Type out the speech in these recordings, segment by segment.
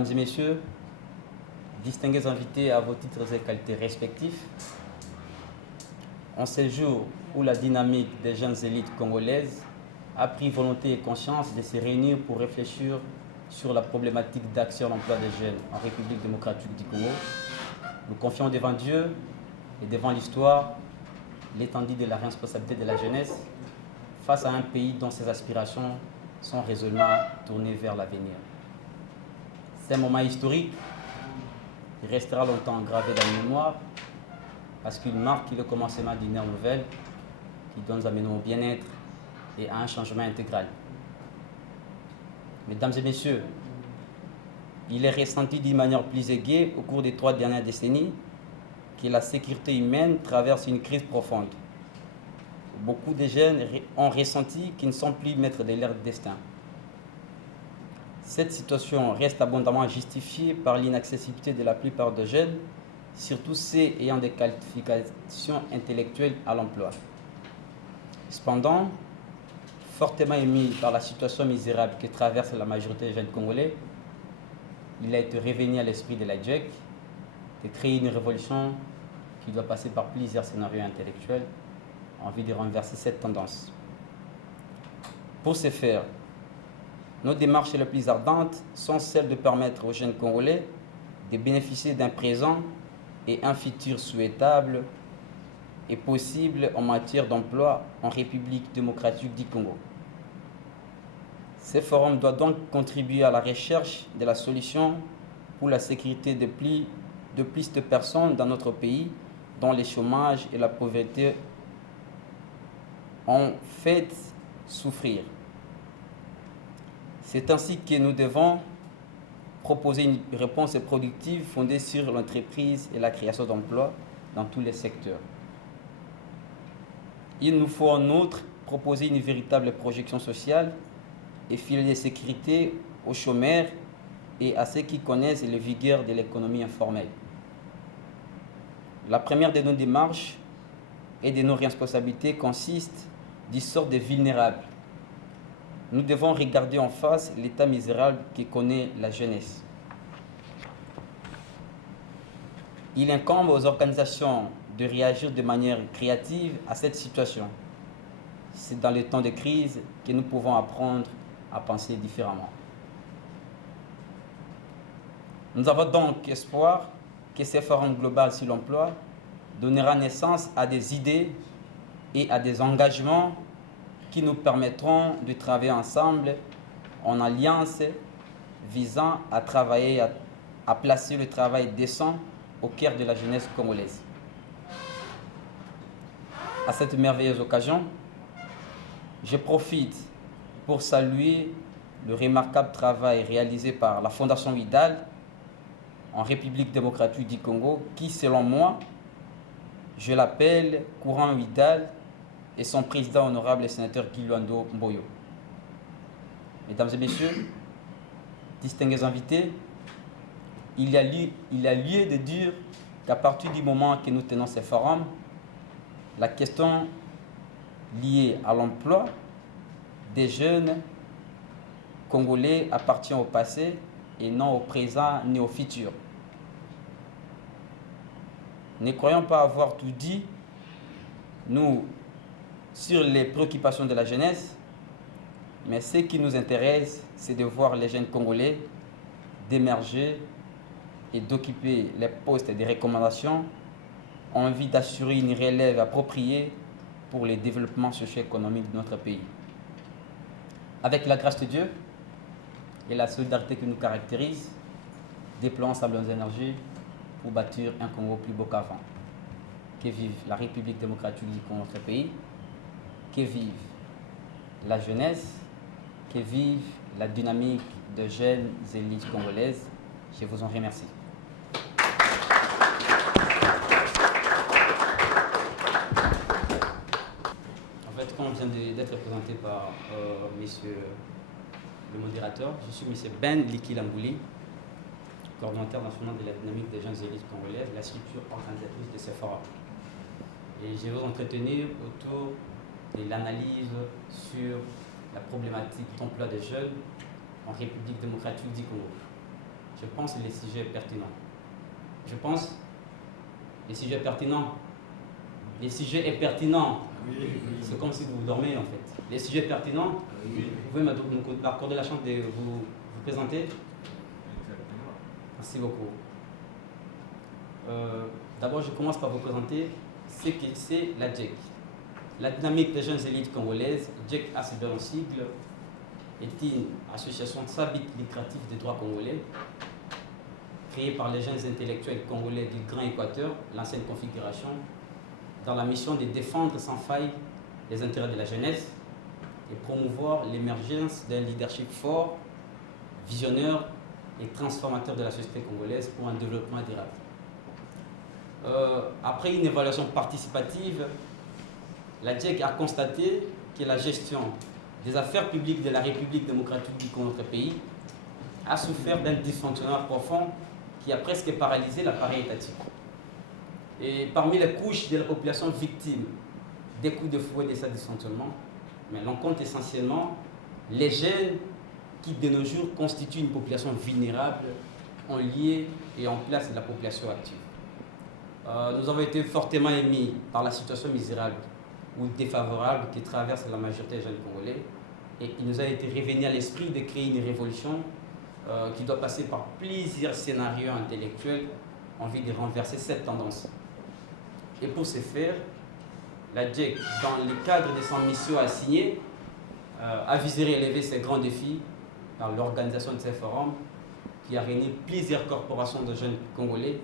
Mesdames et messieurs, distingués invités à vos titres et qualités respectifs, en ces jours où la dynamique des jeunes élites congolaises a pris volonté et conscience de se réunir pour réfléchir sur la problématique d'accès à l'emploi des jeunes en République démocratique du Congo, nous confions devant Dieu et devant l'histoire l'étendue de la responsabilité de la jeunesse face à un pays dont ses aspirations sont résolument tournées vers l'avenir. C'est un moment historique qui restera longtemps gravé dans la mémoire parce qu'il marque le commencement d'une ère nouvelle qui doit nous amener au bien-être et à un changement intégral. Mesdames et messieurs, il est ressenti d'une manière plus aiguë au cours des 3 dernières décennies que la sécurité humaine traverse une crise profonde. Beaucoup de jeunes ont ressenti qu'ils ne sont plus maîtres de leur destin. Cette situation reste abondamment justifiée par l'inaccessibilité de la plupart des jeunes, surtout ceux ayant des qualifications intellectuelles à l'emploi. Cependant, fortement ému par la situation misérable que traverse la majorité des jeunes Congolais, il a été revenu à l'esprit de la JEC de créer une révolution qui doit passer par plusieurs scénarios intellectuels en vue de renverser cette tendance. Pour ce faire, nos démarches les plus ardentes sont celles de permettre aux jeunes Congolais de bénéficier d'un présent et un futur souhaitable et possible en matière d'emploi en République démocratique du Congo. Ce forum doit donc contribuer à la recherche de la solution pour la sécurité de plus de personnes dans notre pays dont le chômage et la pauvreté ont fait souffrir. C'est ainsi que nous devons proposer une réponse productive fondée sur l'entreprise et la création d'emplois dans tous les secteurs. Il nous faut en outre proposer une véritable projection sociale et filer de sécurité aux chômeurs et à ceux qui connaissent les vigueurs de l'économie informelle. La première de nos démarches et de nos responsabilités consiste du sort des vulnérables. Nous devons regarder en face l'état misérable que connaît la jeunesse. Il incombe aux organisations de réagir de manière créative à cette situation. C'est dans les temps de crise que nous pouvons apprendre à penser différemment. Nous avons donc espoir que ce forum global sur l'emploi donnera naissance à des idées et à des engagements qui nous permettront de travailler ensemble en alliance visant à travailler à placer le travail décent au cœur de la jeunesse congolaise. À cette merveilleuse occasion, je profite pour saluer le remarquable travail réalisé par la Fondation Widal en République démocratique du Congo, qui, selon moi, je l'appelle Courant Widal, et son président honorable, le sénateur Kiluando Mboyo. Mesdames et messieurs, distingués invités, il y a lieu de dire qu'à partir du moment que nous tenons ces forums, la question liée à l'emploi des jeunes Congolais appartient au passé et non au présent ni au futur. Ne croyons pas avoir tout dit, nous, sur les préoccupations de la jeunesse, mais ce qui nous intéresse, c'est de voir les jeunes Congolais d'émerger et d'occuper les postes de recommandation en vue d'assurer une relève appropriée pour le développement socio-économique de notre pays. Avec la grâce de Dieu et la solidarité qui nous caractérise, déployons ensemble nos énergies pour bâtir un Congo plus beau qu'avant. Que vive la République démocratique du Congo, notre pays. Que vive la jeunesse. Que vive la dynamique de jeunes élites congolaises. Je vous en remercie. En fait, comme on vient d'être présenté par monsieur le modérateur, je suis monsieur Ben Likilambouli, coordonnateur national de la dynamique des jeunes élites congolaises, la structure organisatrice de ce forum. Et je vais vous entretenir autour de l'analyse sur la problématique d'emploi des jeunes en République démocratique du Congo. Je pense que les sujets pertinents. Je pense les sujets pertinents. Les sujets est pertinent. C'est comme si vous dormez en fait. Les sujets pertinents, vous pouvez m'accorder la chance de vous présenter. Exactement. Merci beaucoup. D'abord, je commence par vous présenter ce que c'est la DJEC. La dynamique des jeunes élites congolaises, DJEC a ses bien en sigle, est une association sans but lucratif des droits congolais, créée par les jeunes intellectuels congolais du Grand Équateur, l'ancienne configuration, dans la mission de défendre sans faille les intérêts de la jeunesse et promouvoir l'émergence d'un leadership fort, visionnaire et transformateur de la société congolaise pour un développement durable. Après une évaluation participative, la DJEC a constaté que la gestion des affaires publiques de la République démocratique du Congo, notre pays, a souffert d'un dysfonctionnement profond qui a presque paralysé l'appareil étatique. Et parmi les couches de la population victime des coups de fouet de ce dysfonctionnement, mais l'on compte essentiellement les jeunes qui de nos jours constituent une population vulnérable en lien et en place de la population active. Nous avons été fortement émis par la situation misérable ou défavorable qui traverse la majorité des jeunes congolais, et il nous a été revenu à l'esprit de créer une révolution qui doit passer par plusieurs scénarios intellectuels en vue de renverser cette tendance. Et pour ce faire, la DJEC, dans le cadre de son mission assignée, a visé relever ces grands défis dans l'organisation de ces forums qui a réuni plusieurs corporations de jeunes congolais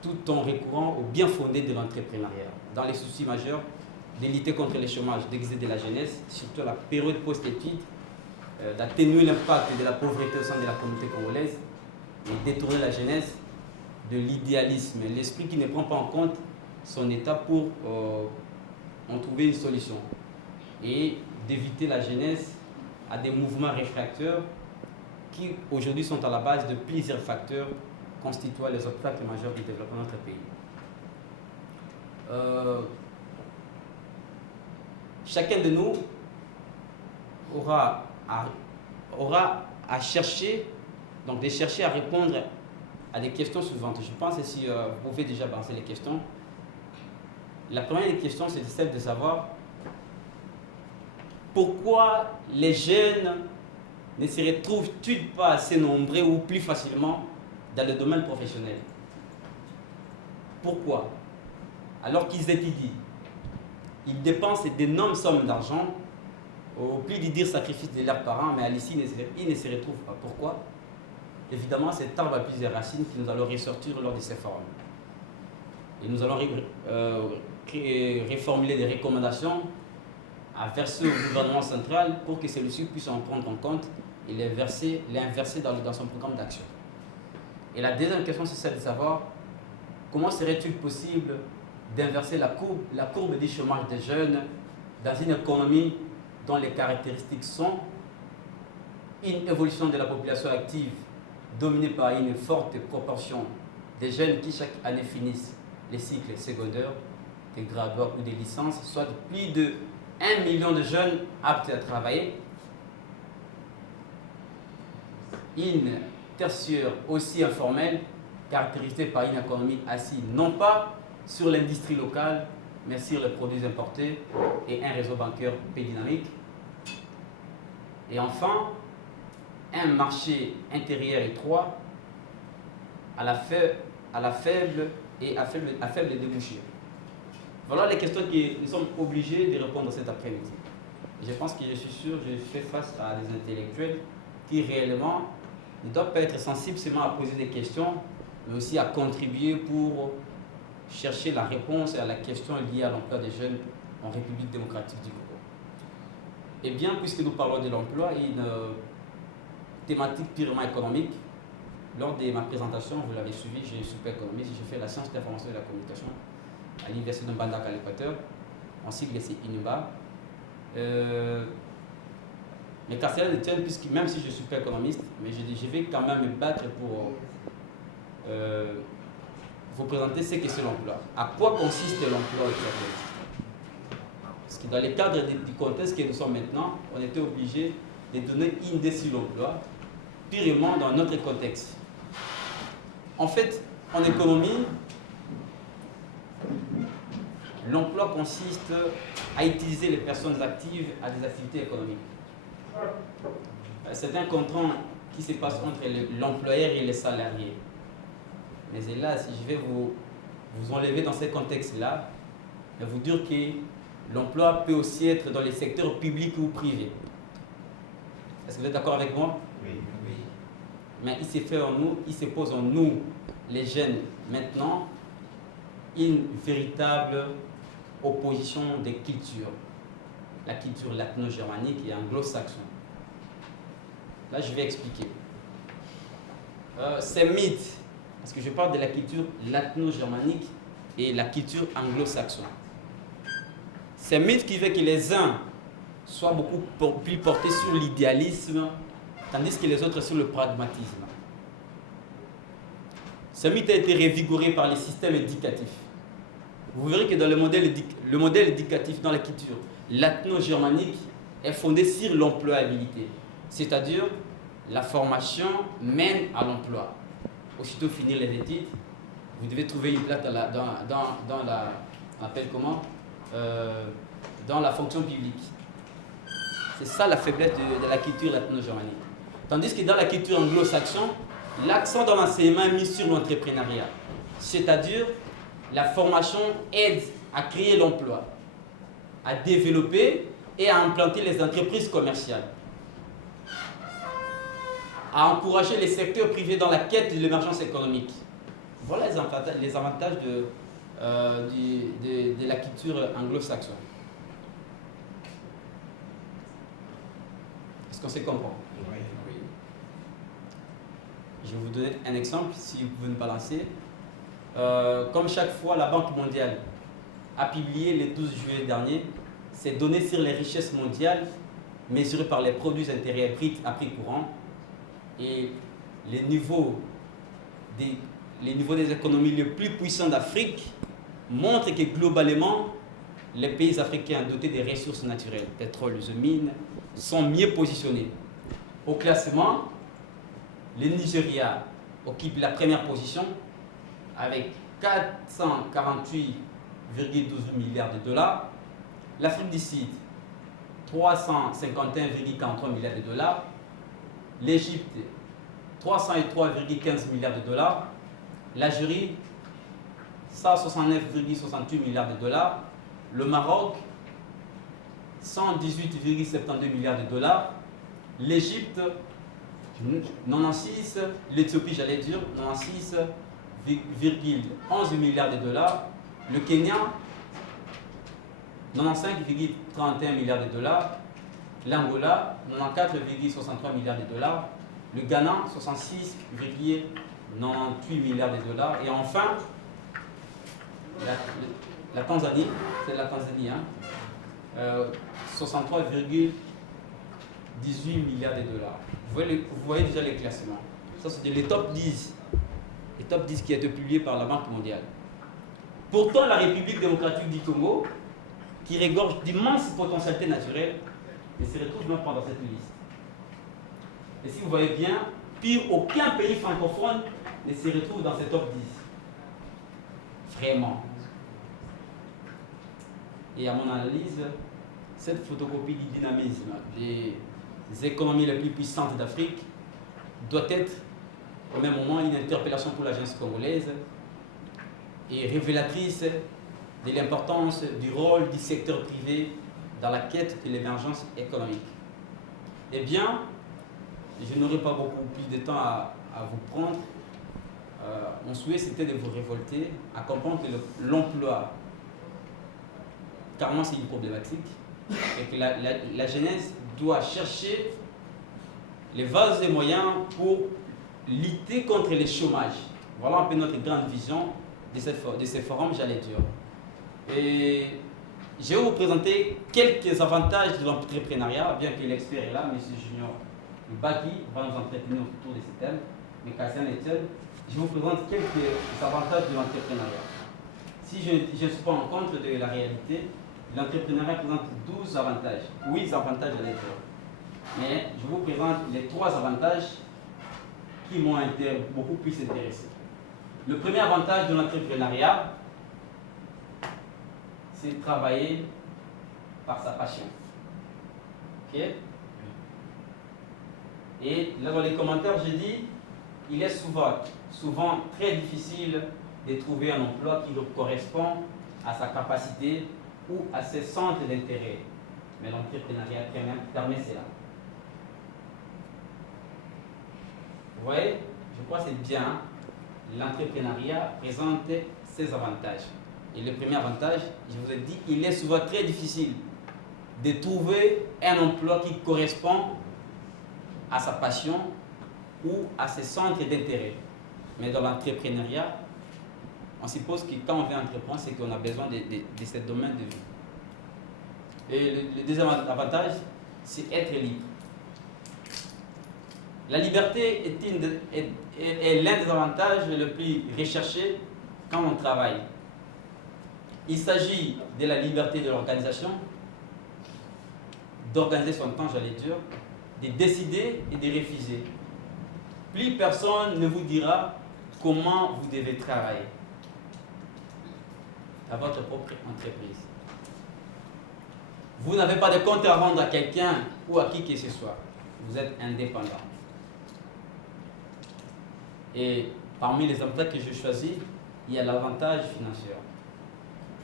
tout en recourant au bien fondé de l'entrepreneuriat, dans les soucis majeurs de lutter contre le chômage, d'exister de la jeunesse, surtout à la période post-études, d'atténuer l'impact de la pauvreté au sein de la communauté congolaise et détourner la jeunesse de l'idéalisme, l'esprit qui ne prend pas en compte son état pour en trouver une solution, et d'éviter la jeunesse à des mouvements réfractaires qui aujourd'hui sont à la base de plusieurs facteurs constituent les obstacles majeurs du développement de notre pays. Chacun de nous aura à chercher, donc de chercher à répondre à des questions suivantes. Je pense que si vous pouvez déjà penser les questions. La première des questions, c'est celle de savoir pourquoi les jeunes ne se retrouvent-ils pas assez nombreux ou plus facilement dans le domaine professionnel. Pourquoi? Alors qu'ils étudient, ils dépensent d'énormes sommes d'argent, au plus de dire sacrifice de leurs parents, mais à l'issue, ils ne se retrouvent pas. Pourquoi? Évidemment, cet arbre a plusieurs racines que nous allons ressortir lors de ces forums. Et nous allons reformuler des recommandations à verser au gouvernement central pour que celui-ci puisse en prendre en compte et les inverser dans son programme d'action. Et la deuxième question, c'est celle de savoir comment serait-il possible d'inverser la courbe du chômage des jeunes dans une économie dont les caractéristiques sont une évolution de la population active dominée par une forte proportion des jeunes qui chaque année finissent les cycles secondaires, des graduats ou des licences, soit plus de 1 million de jeunes aptes à travailler, une tertiaire aussi informelle, caractérisée par une économie assise non pas sur l'industrie locale, mais sur les produits importés et un réseau bancaire peu dynamique. Et enfin, un marché intérieur étroit à faible débouché. Voilà les questions que nous sommes obligés de répondre cet après-midi. Je pense que je suis sûr, je fais face à des intellectuels qui réellement ne doivent pas être sensibles seulement à poser des questions, mais aussi à contribuer pour chercher la réponse à la question liée à l'emploi des jeunes en République démocratique du Congo. Et bien, puisque nous parlons de l'emploi et une thématique purement économique, lors de ma présentation, vous l'avez suivi, je suis super économiste, j'ai fait la science de l'information et de la communication à l'université de Mbandaka à l'Équateur, en sigle c'est INUBA. Mais qu'à cela ne tienne, puisque même si je suis pas économiste, mais je vais quand même me battre pour vous présenter ce que c'est l'emploi. À quoi consiste l'emploi exactement? Parce que dans le cadre du contexte que nous sommes maintenant, on était obligé de donner une idée sur l'emploi. purement dans notre contexte. En fait, en économie, l'emploi consiste à utiliser les personnes actives à des activités économiques. C'est un contrat qui se passe entre l'employeur et les salariés. Mais hélas, si je vais vous enlever dans ce contexte-là, je vais vous dire que l'emploi peut aussi être dans les secteurs publics ou privés. Est-ce que vous êtes d'accord avec moi? Oui. Mais il se fait en nous, il se pose en nous, les jeunes, maintenant, une véritable opposition des cultures. La culture latino-germanique et anglo-saxonne. Là, je vais expliquer. Ces mythes, parce que je parle de la culture latino-germanique et la culture anglo-saxonne. C'est mythe qui fait que les uns soient beaucoup plus portés sur l'idéalisme, tandis que les autres sur le pragmatisme. Ce mythe a été révigoré par les systèmes éducatifs. Vous verrez que dans le modèle éducatif dans la culture latino-germanique est fondé sur l'employabilité, c'est-à-dire la formation mène à l'emploi. Aussitôt finir les études, vous devez trouver une place dans la fonction publique. C'est ça la faiblesse de la culture latino-germanique. Tandis que dans la culture anglo-saxonne, l'accent dans l'enseignement est mis sur l'entrepreneuriat. C'est-à-dire, la formation aide à créer l'emploi, à développer et à implanter les entreprises commerciales, à encourager les secteurs privés dans la quête de l'émergence économique. Voilà les avantages de la culture anglo-saxonne. Est-ce qu'on se comprend? Oui. Je vais vous donner un exemple, si vous pouvez me balancer. Comme chaque fois, la Banque mondiale a publié le 12 juillet dernier ses données sur les richesses mondiales mesurées par les produits intérieurs bruts à prix courant et les niveaux des économies les plus puissantes d'Afrique montrent que globalement, les pays africains dotés des ressources naturelles, pétrole, mines, sont mieux positionnés. Au classement, le Nigeria occupe la première position avec 448,12 milliards de dollars. L'Afrique du Sud, 351,43 milliards de dollars. L'Égypte, 303,15 milliards de dollars. L'Algérie, 169,68 milliards de dollars. Le Maroc, 118,72 milliards de dollars. L'Égypte, 96, l'Éthiopie, 96,11 milliards de dollars. Le Kenya, 95,31 milliards de dollars. L'Angola, 94,63 milliards de dollars. Le Ghana, 66,98 milliards de dollars. Et enfin, la Tanzanie, c'est la Tanzanie, 63,18 milliards de dollars. Vous voyez déjà les classements. Ça, c'était les top 10. Les top 10 qui a été publiés par la Banque mondiale. Pourtant, la République démocratique du Congo, qui regorge d'immenses potentialités naturelles, ne se retrouve même pas dans cette liste. Et si vous voyez bien, pire, aucun pays francophone ne se retrouve dans ces top 10. Vraiment. Et à mon analyse, cette photocopie du dynamisme des économies les plus puissantes d'Afrique doit être au même moment une interpellation pour l'agence congolaise et révélatrice de l'importance du rôle du secteur privé dans la quête de l'émergence économique. Eh bien, je n'aurai pas beaucoup plus de temps à vous prendre. Mon souhait, c'était de vous révolter, à comprendre que l'emploi, carrément, c'est une problématique, et que la jeunesse doit chercher les vases et moyens pour lutter contre le chômage. Voilà un peu notre grande vision de ces forums, j'allais dire. Et je vais vous présenter quelques avantages de l'entrepreneuriat, bien que l'expert est là, M. Junior Baki va nous entretenir autour de ce thème, mais Cassian Etienne, je vous présente quelques avantages de l'entrepreneuriat. Si je ne suis pas en compte de la réalité, l'entrepreneuriat présente 12 avantages, 8 avantages à l'intérieur. Mais je vous présente les 3 avantages qui m'ont beaucoup plus intéressé. Le premier avantage de l'entrepreneuriat, c'est de travailler par sa passion. Ok? Et là dans les commentaires, j'ai dit, il est souvent très difficile de trouver un emploi qui correspond à sa capacité ou à ses centres d'intérêt. Mais l'entrepreneuriat permet cela. Vous voyez, je crois que c'est bien. L'entrepreneuriat présente ses avantages. Et le premier avantage, je vous ai dit, il est souvent très difficile de trouver un emploi qui correspond à sa passion ou à ses centres d'intérêt. Mais dans l'entrepreneuriat, on suppose que quand on veut entreprendre, c'est qu'on a besoin de ce domaine de vie. Et le deuxième avantage, c'est être libre. La liberté est l'un des avantages les plus recherchés quand on travaille. Il s'agit de la liberté de l'organisation, d'organiser son temps, j'allais dire, de décider et de refuser. Plus personne ne vous dira comment vous devez travailler à votre propre entreprise. Vous n'avez pas de compte à rendre à quelqu'un ou à qui que ce soit. Vous êtes indépendant. Et parmi les emplois que je choisis, il y a l'avantage financier.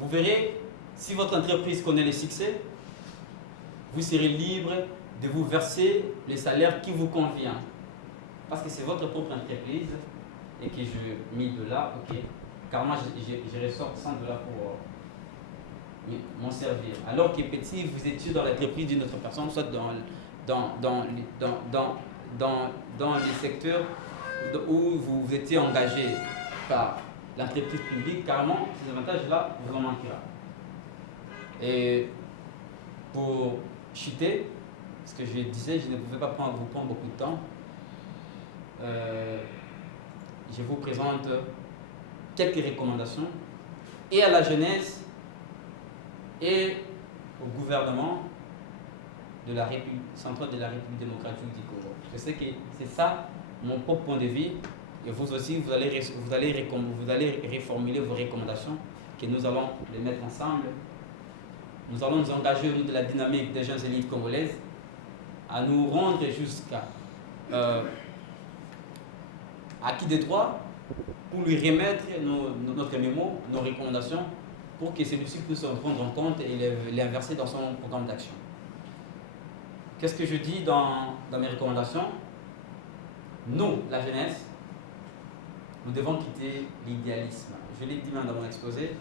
Vous verrez, si votre entreprise connaît le succès, vous serez libre de vous verser le salaire qui vous convient. Parce que c'est votre propre entreprise et que je mets de là, ok, car moi je ressors 100 $ pour m'en servir. Alors que petit, vous étiez dans l'entreprise d'une autre personne, soit dans les secteurs où vous étiez engagé par l'entreprise publique, carrément, ces avantages-là vous en manquera. Et pour chuter, ce que je disais, je ne pouvais pas vous prendre beaucoup de temps. Je vous présente quelques recommandations et à la jeunesse et au gouvernement de la République centrale de la République démocratique du Congo. Je sais que c'est ça mon propre point de vue, et vous aussi vous allez reformuler vos recommandations, que nous allons les mettre ensemble. Nous allons nous engager au niveau de la dynamique des jeunes élites congolaises à nous rendre jusqu'à acquis des droits pour lui remettre notre mémo, nos recommandations, pour que celui-ci puisse en prendre en compte et les inverser dans son programme d'action. Qu'est-ce que je dis dans mes recommandations? Nous, la jeunesse, nous devons quitter l'idéalisme. Je l'ai dit même dans mon exposé.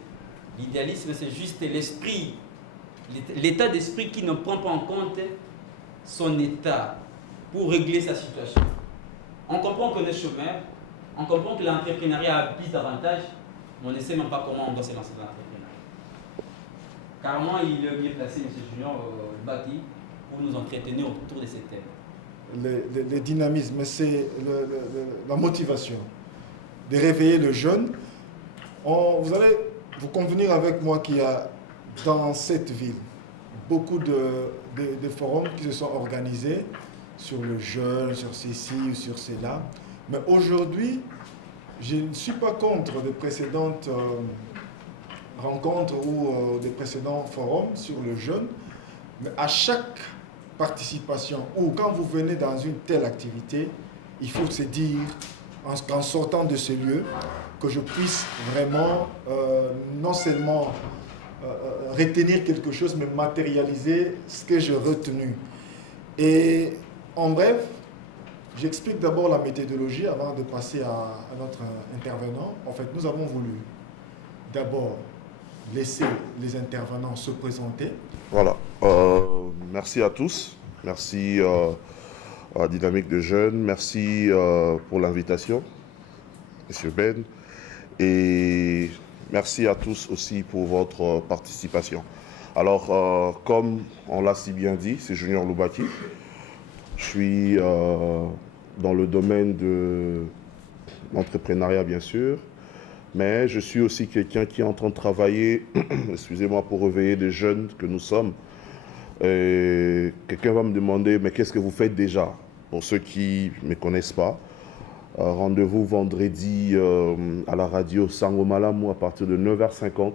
L'idéalisme, c'est juste l'esprit, l'état d'esprit qui ne prend pas en compte son état pour régler sa situation. On comprend qu'on est chômeur, on comprend que l'entrepreneuriat a plus d'avantages, mais on ne sait même pas comment on doit se lancer dans l'entrepreneuriat. Carrément, il est mieux placé, M. Junior Baki, pour nous entretenir autour de ces thèmes. Le dynamisme, c'est la motivation de réveiller le jeune. Vous allez vous convenir avec moi qu'il y a dans cette ville beaucoup de forums qui se sont organisés sur le jeune, sur ceci ou sur cela. Mais aujourd'hui, je ne suis pas contre les précédentes rencontres ou des précédents forums sur le jeune, mais à chaque participation ou quand vous venez dans une telle activité, il faut se dire, en sortant de ce lieu, que je puisse vraiment non seulement retenir quelque chose, mais matérialiser ce que j'ai retenu. Et en bref, j'explique d'abord la méthodologie avant de passer à notre intervenant. En fait, nous avons voulu d'abord laisser les intervenants se présenter. Voilà. Merci à tous. Merci à Dynamique de Jeunes. Merci pour l'invitation, M. Ben. Et merci à tous aussi pour votre participation. Alors, comme on l'a si bien dit, c'est Junior Lubaki. Je suis dans le domaine de l'entrepreneuriat, bien sûr. Mais je suis aussi quelqu'un qui est en train de travailler, excusez-moi, pour réveiller les jeunes que nous sommes. Quelqu'un va me demander, mais qu'est-ce que vous faites déjà? Pour ceux qui ne me connaissent pas, Rendez-vous vendredi à la radio Sango Malamu à partir de 9h50.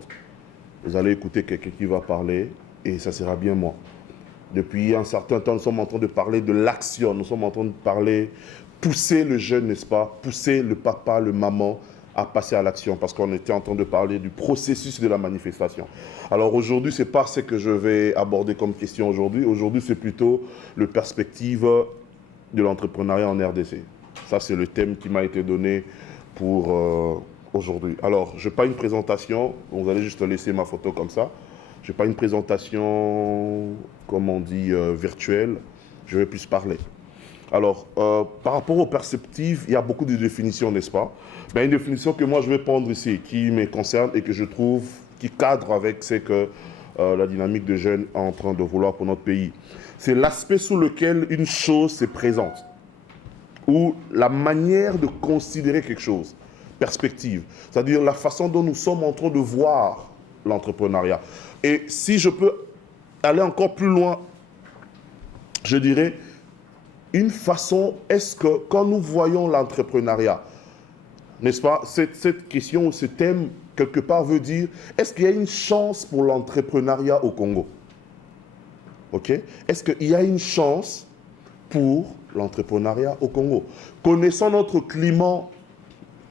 Vous allez écouter quelqu'un qui va parler et ça sera bien moi. Depuis un certain temps, nous sommes en train de parler de l'action. Nous sommes en train de parler, pousser le jeune, n'est-ce pas? Pousser le papa, le maman à passer à l'action parce qu'on était en train de parler du processus de la manifestation. Alors aujourd'hui, ce n'est pas ce que je vais aborder comme question aujourd'hui. Aujourd'hui, c'est plutôt la perspective de l'entrepreneuriat en RDC. Ça, c'est le thème qui m'a été donné pour aujourd'hui. Alors, je n'ai pas une présentation. Vous allez juste laisser ma photo comme ça. Je n'ai pas une présentation, comme on dit, virtuelle. Je vais plus parler. Alors, par rapport aux perspectives, il y a beaucoup de définitions, n'est-ce pas? Ben, une définition que moi, je vais prendre ici, qui me concerne et que je trouve, qui cadre avec ce que la dynamique de jeunes est en train de vouloir pour notre pays. C'est l'aspect sous lequel une chose se présente, ou la manière de considérer quelque chose, perspective, c'est-à-dire la façon dont nous sommes en train de voir l'entrepreneuriat. Et si je peux aller encore plus loin, je dirais, une façon, est-ce que quand nous voyons l'entrepreneuriat, n'est-ce pas, cette question ou ce thème, quelque part, veut dire, est-ce qu'il y a une chance pour l'entrepreneuriat au Congo? Ok? Est-ce qu'il y a une chance pour l'entrepreneuriat au Congo? Connaissant notre climat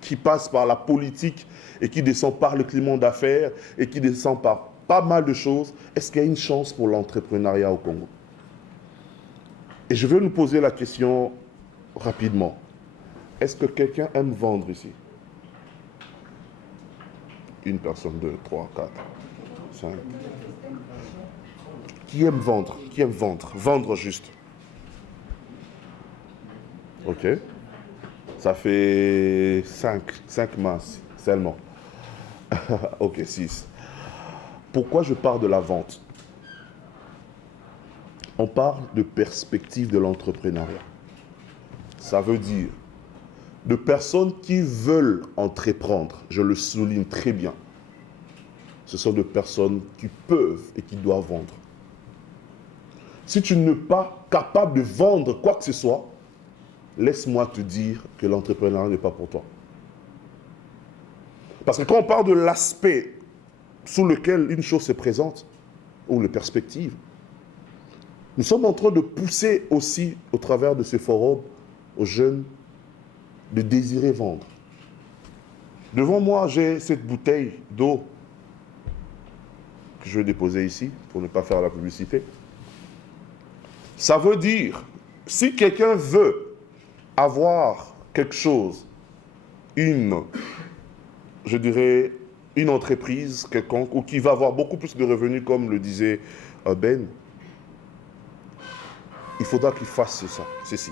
qui passe par la politique et qui descend par le climat d'affaires et qui descend par pas mal de choses, est-ce qu'il y a une chance pour l'entrepreneuriat au Congo? Et je veux nous poser la question rapidement. Est-ce que quelqu'un aime vendre ici? Une personne, 2, 3, 4, 5. Qui aime vendre? Qui aime vendre? Vendre juste. Ok. Ça fait 5 masses seulement. Ok, 6. Pourquoi je parle de la vente? On parle de perspective de l'entrepreneuriat. Ça veut dire de personnes qui veulent entreprendre, je le souligne très bien. Ce sont des personnes qui peuvent et qui doivent vendre. Si tu n'es pas capable de vendre quoi que ce soit, laisse-moi te dire que l'entrepreneuriat n'est pas pour toi. Parce que quand on parle de l'aspect sous lequel une chose se présente, ou les perspectives, nous sommes en train de pousser aussi, au travers de ces forums, aux jeunes de désirer vendre. Devant moi, j'ai cette bouteille d'eau que je vais déposer ici, pour ne pas faire la publicité. Ça veut dire, si quelqu'un veut avoir quelque chose, je dirais, une entreprise quelconque, ou qui va avoir beaucoup plus de revenus, comme le disait Ben, il faudra qu'il fasse ceci,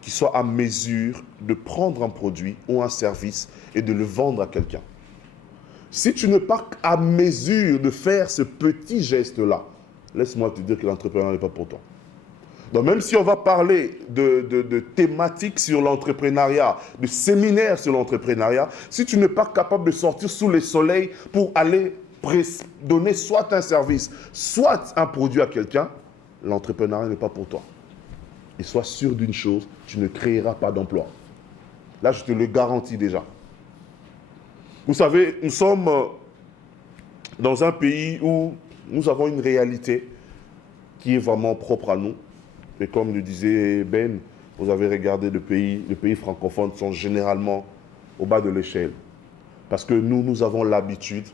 qu'il soit à mesure de prendre un produit ou un service et de le vendre à quelqu'un. Si tu n'es pas à mesure de faire ce petit geste-là, laisse-moi te dire que l'entrepreneuriat n'est pas pour toi. Donc même si on va parler de thématiques sur l'entrepreneuriat, de séminaires sur l'entrepreneuriat, si tu n'es pas capable de sortir sous le soleil pour aller donner soit un service, soit un produit à quelqu'un, l'entrepreneuriat n'est pas pour toi. Et sois sûr d'une chose, tu ne créeras pas d'emploi. Là, je te le garantis déjà. Vous savez, nous sommes dans un pays où nous avons une réalité qui est vraiment propre à nous. Et comme le disait Ben, vous avez regardé les pays francophones sont généralement au bas de l'échelle. Parce que nous avons l'habitude.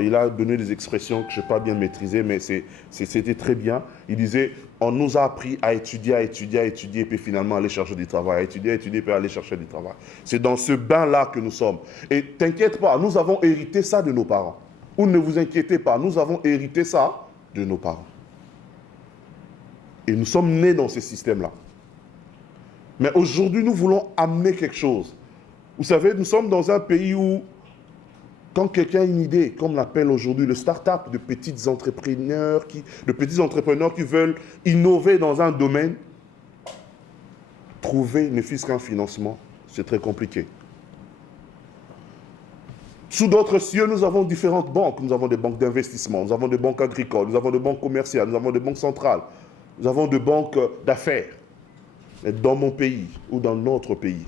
Il a donné des expressions que je n'ai pas bien maîtrisées, mais c'était très bien. Il disait, on nous a appris à étudier, et puis finalement aller chercher du travail, à étudier, puis aller chercher du travail. C'est dans ce bain-là que nous sommes. Et t'inquiète pas, nous avons hérité ça de nos parents. Ou ne vous inquiétez pas, nous avons hérité ça de nos parents. Et nous sommes nés dans ce système-là. Mais aujourd'hui, nous voulons amener quelque chose. Vous savez, nous sommes dans un pays où, quand quelqu'un a une idée, comme on l'appelle aujourd'hui le start-up, de petits entrepreneurs qui veulent innover dans un domaine, trouver ne fût-ce qu'un financement, c'est très compliqué. Sous d'autres cieux, nous avons différentes banques. Nous avons des banques d'investissement, nous avons des banques agricoles, nous avons des banques commerciales, nous avons des banques centrales, nous avons des banques d'affaires. Mais dans mon pays ou dans notre pays,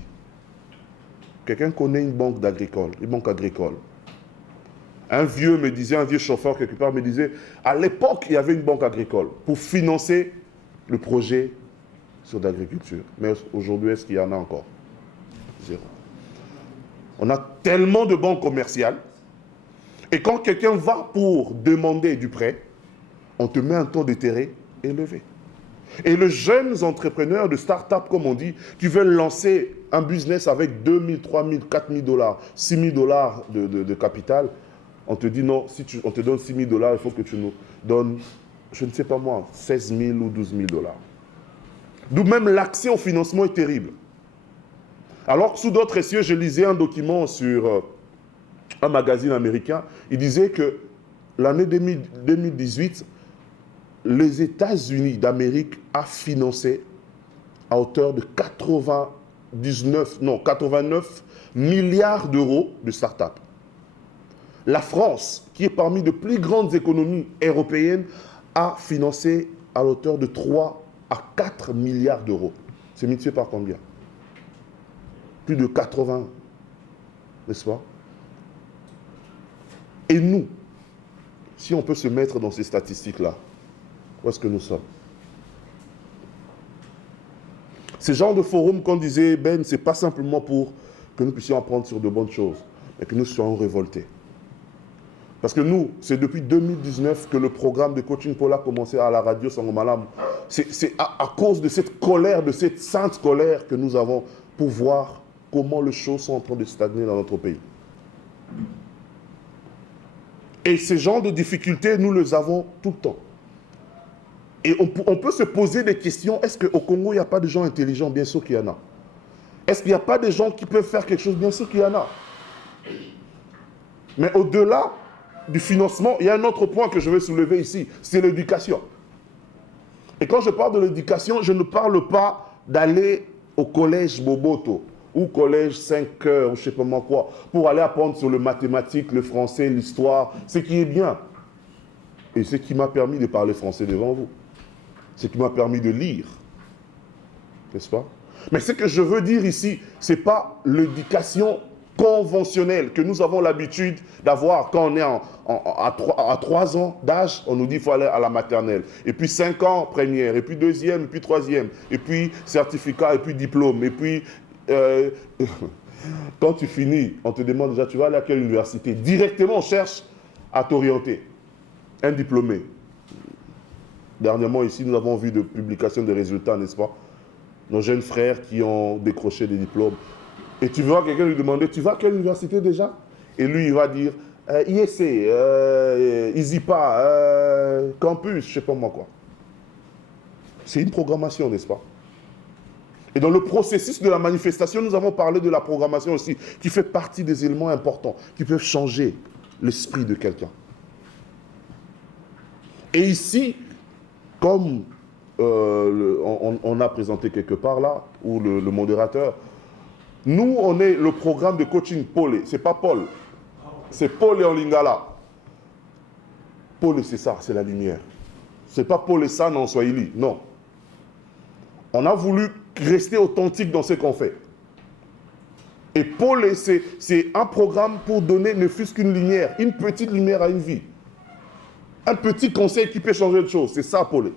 quelqu'un connaît une banque agricole. Un vieux chauffeur quelque part me disait, à l'époque, il y avait une banque agricole pour financer le projet sur l'agriculture. Mais aujourd'hui, est-ce qu'il y en a encore? Zéro. On a tellement de banques commerciales. Et quand quelqu'un va pour demander du prêt, on te met un taux d'intérêt élevé. Et les jeunes entrepreneurs de start-up, comme on dit, qui veulent lancer un business avec 2 000, 3 000, 4 000 dollars, 6 000 dollars de capital, on te dit non, si on te donne 6 000 dollars, il faut que tu nous donnes, je ne sais pas moi, 16 000 ou 12 000 dollars. D'où même l'accès au financement est terrible. Alors, sous d'autres cieux, je lisais un document sur un magazine américain. Il disait que l'année 2018, les États-Unis d'Amérique a financé à hauteur de 89 milliards d'euros de start-up. La France, qui est parmi les plus grandes économies européennes, a financé à hauteur de 3 à 4 milliards d'euros. C'est multiplié par combien? Plus de 80, n'est-ce pas? Et nous, si on peut se mettre dans ces statistiques-là, où est-ce que nous sommes? Ce genre de forum qu'on disait, Ben, ce n'est pas simplement pour que nous puissions apprendre sur de bonnes choses, mais que nous soyons révoltés. Parce que nous, c'est depuis 2019 que le programme de coaching Paul a commencé à la radio Sangomalam. C'est à cause de cette colère, de cette sainte colère que nous avons pour voir comment les choses sont en train de stagner dans notre pays. Et ces genres de difficultés, nous les avons tout le temps. Et on peut se poser des questions. Est-ce qu'au Congo, il n'y a pas de gens intelligents? Bien sûr qu'il y en a. Est-ce qu'il n'y a pas de gens qui peuvent faire quelque chose? Bien sûr qu'il y en a. Mais au-delà du financement, il y a un autre point que je vais soulever ici, c'est l'éducation. Et quand je parle de l'éducation, je ne parle pas d'aller au collège Boboto ou collège 5 heures, ou je ne sais pas moi quoi, pour aller apprendre sur le mathématique, le français, l'histoire, ce qui est bien. Et ce qui m'a permis de parler français devant vous. Ce qui m'a permis de lire. N'est-ce pas? Mais ce que je veux dire ici, ce n'est pas l'éducation conventionnelle que nous avons l'habitude d'avoir quand on est à 3 ans d'âge, on nous dit qu'il faut aller à la maternelle. Et puis 5 ans, première, et puis deuxième, et puis troisième, et puis certificat, et puis diplôme, et puis... quand tu finis, on te demande déjà, tu vas aller à quelle université? Directement, on cherche à t'orienter. Un diplômé. Dernièrement, ici, nous avons vu de publications de résultats, n'est-ce pas? Nos jeunes frères qui ont décroché des diplômes. Et tu vois quelqu'un lui demander, tu vas à quelle université déjà? Et lui, il va dire, ISC, ISIPA, campus, je ne sais pas moi quoi. C'est une programmation, n'est-ce pas? Et dans le processus de la manifestation, nous avons parlé de la programmation aussi, qui fait partie des éléments importants, qui peuvent changer l'esprit de quelqu'un. Et ici, comme on a présenté quelque part là, ou le modérateur, nous, on est le programme de coaching Paul. Ce n'est pas Paul. C'est Paul et Olingala. Paul, c'est ça, c'est la lumière. Ce n'est pas Paul et San en Swahili, non. On a voulu rester authentique dans ce qu'on fait. Et Paul, c'est un programme pour donner ne fût-ce qu'une lumière, une petite lumière à une vie. Un petit conseil qui peut changer de choses. C'est ça, Paul.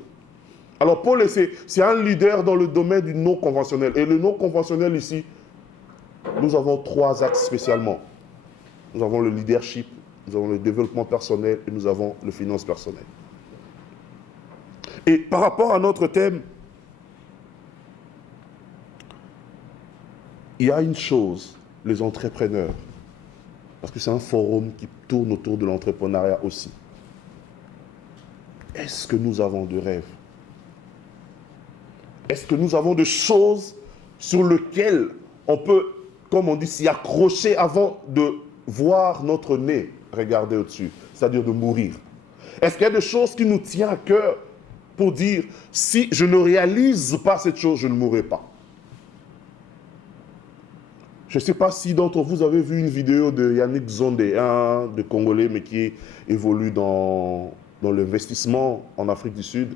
Alors, Paul, c'est un leader dans le domaine du non conventionnel. Et le non conventionnel ici, nous avons 3 axes spécialement. Nous avons le leadership, nous avons le développement personnel et nous avons le finance personnelle. Et par rapport à notre thème, il y a une chose, les entrepreneurs, parce que c'est un forum qui tourne autour de l'entrepreneuriat aussi. Est-ce que nous avons de rêves? Est-ce que nous avons des choses sur lesquelles on peut, comme on dit, s'y accrocher avant de voir notre nez regarder au-dessus, c'est-à-dire de mourir? Est-ce qu'il y a des choses qui nous tiennent à cœur pour dire, si je ne réalise pas cette chose, je ne mourrai pas? Je ne sais pas si d'entre vous avez vu une vidéo de Yannick Zondé, un de Congolais, mais qui évolue dans l'investissement en Afrique du Sud,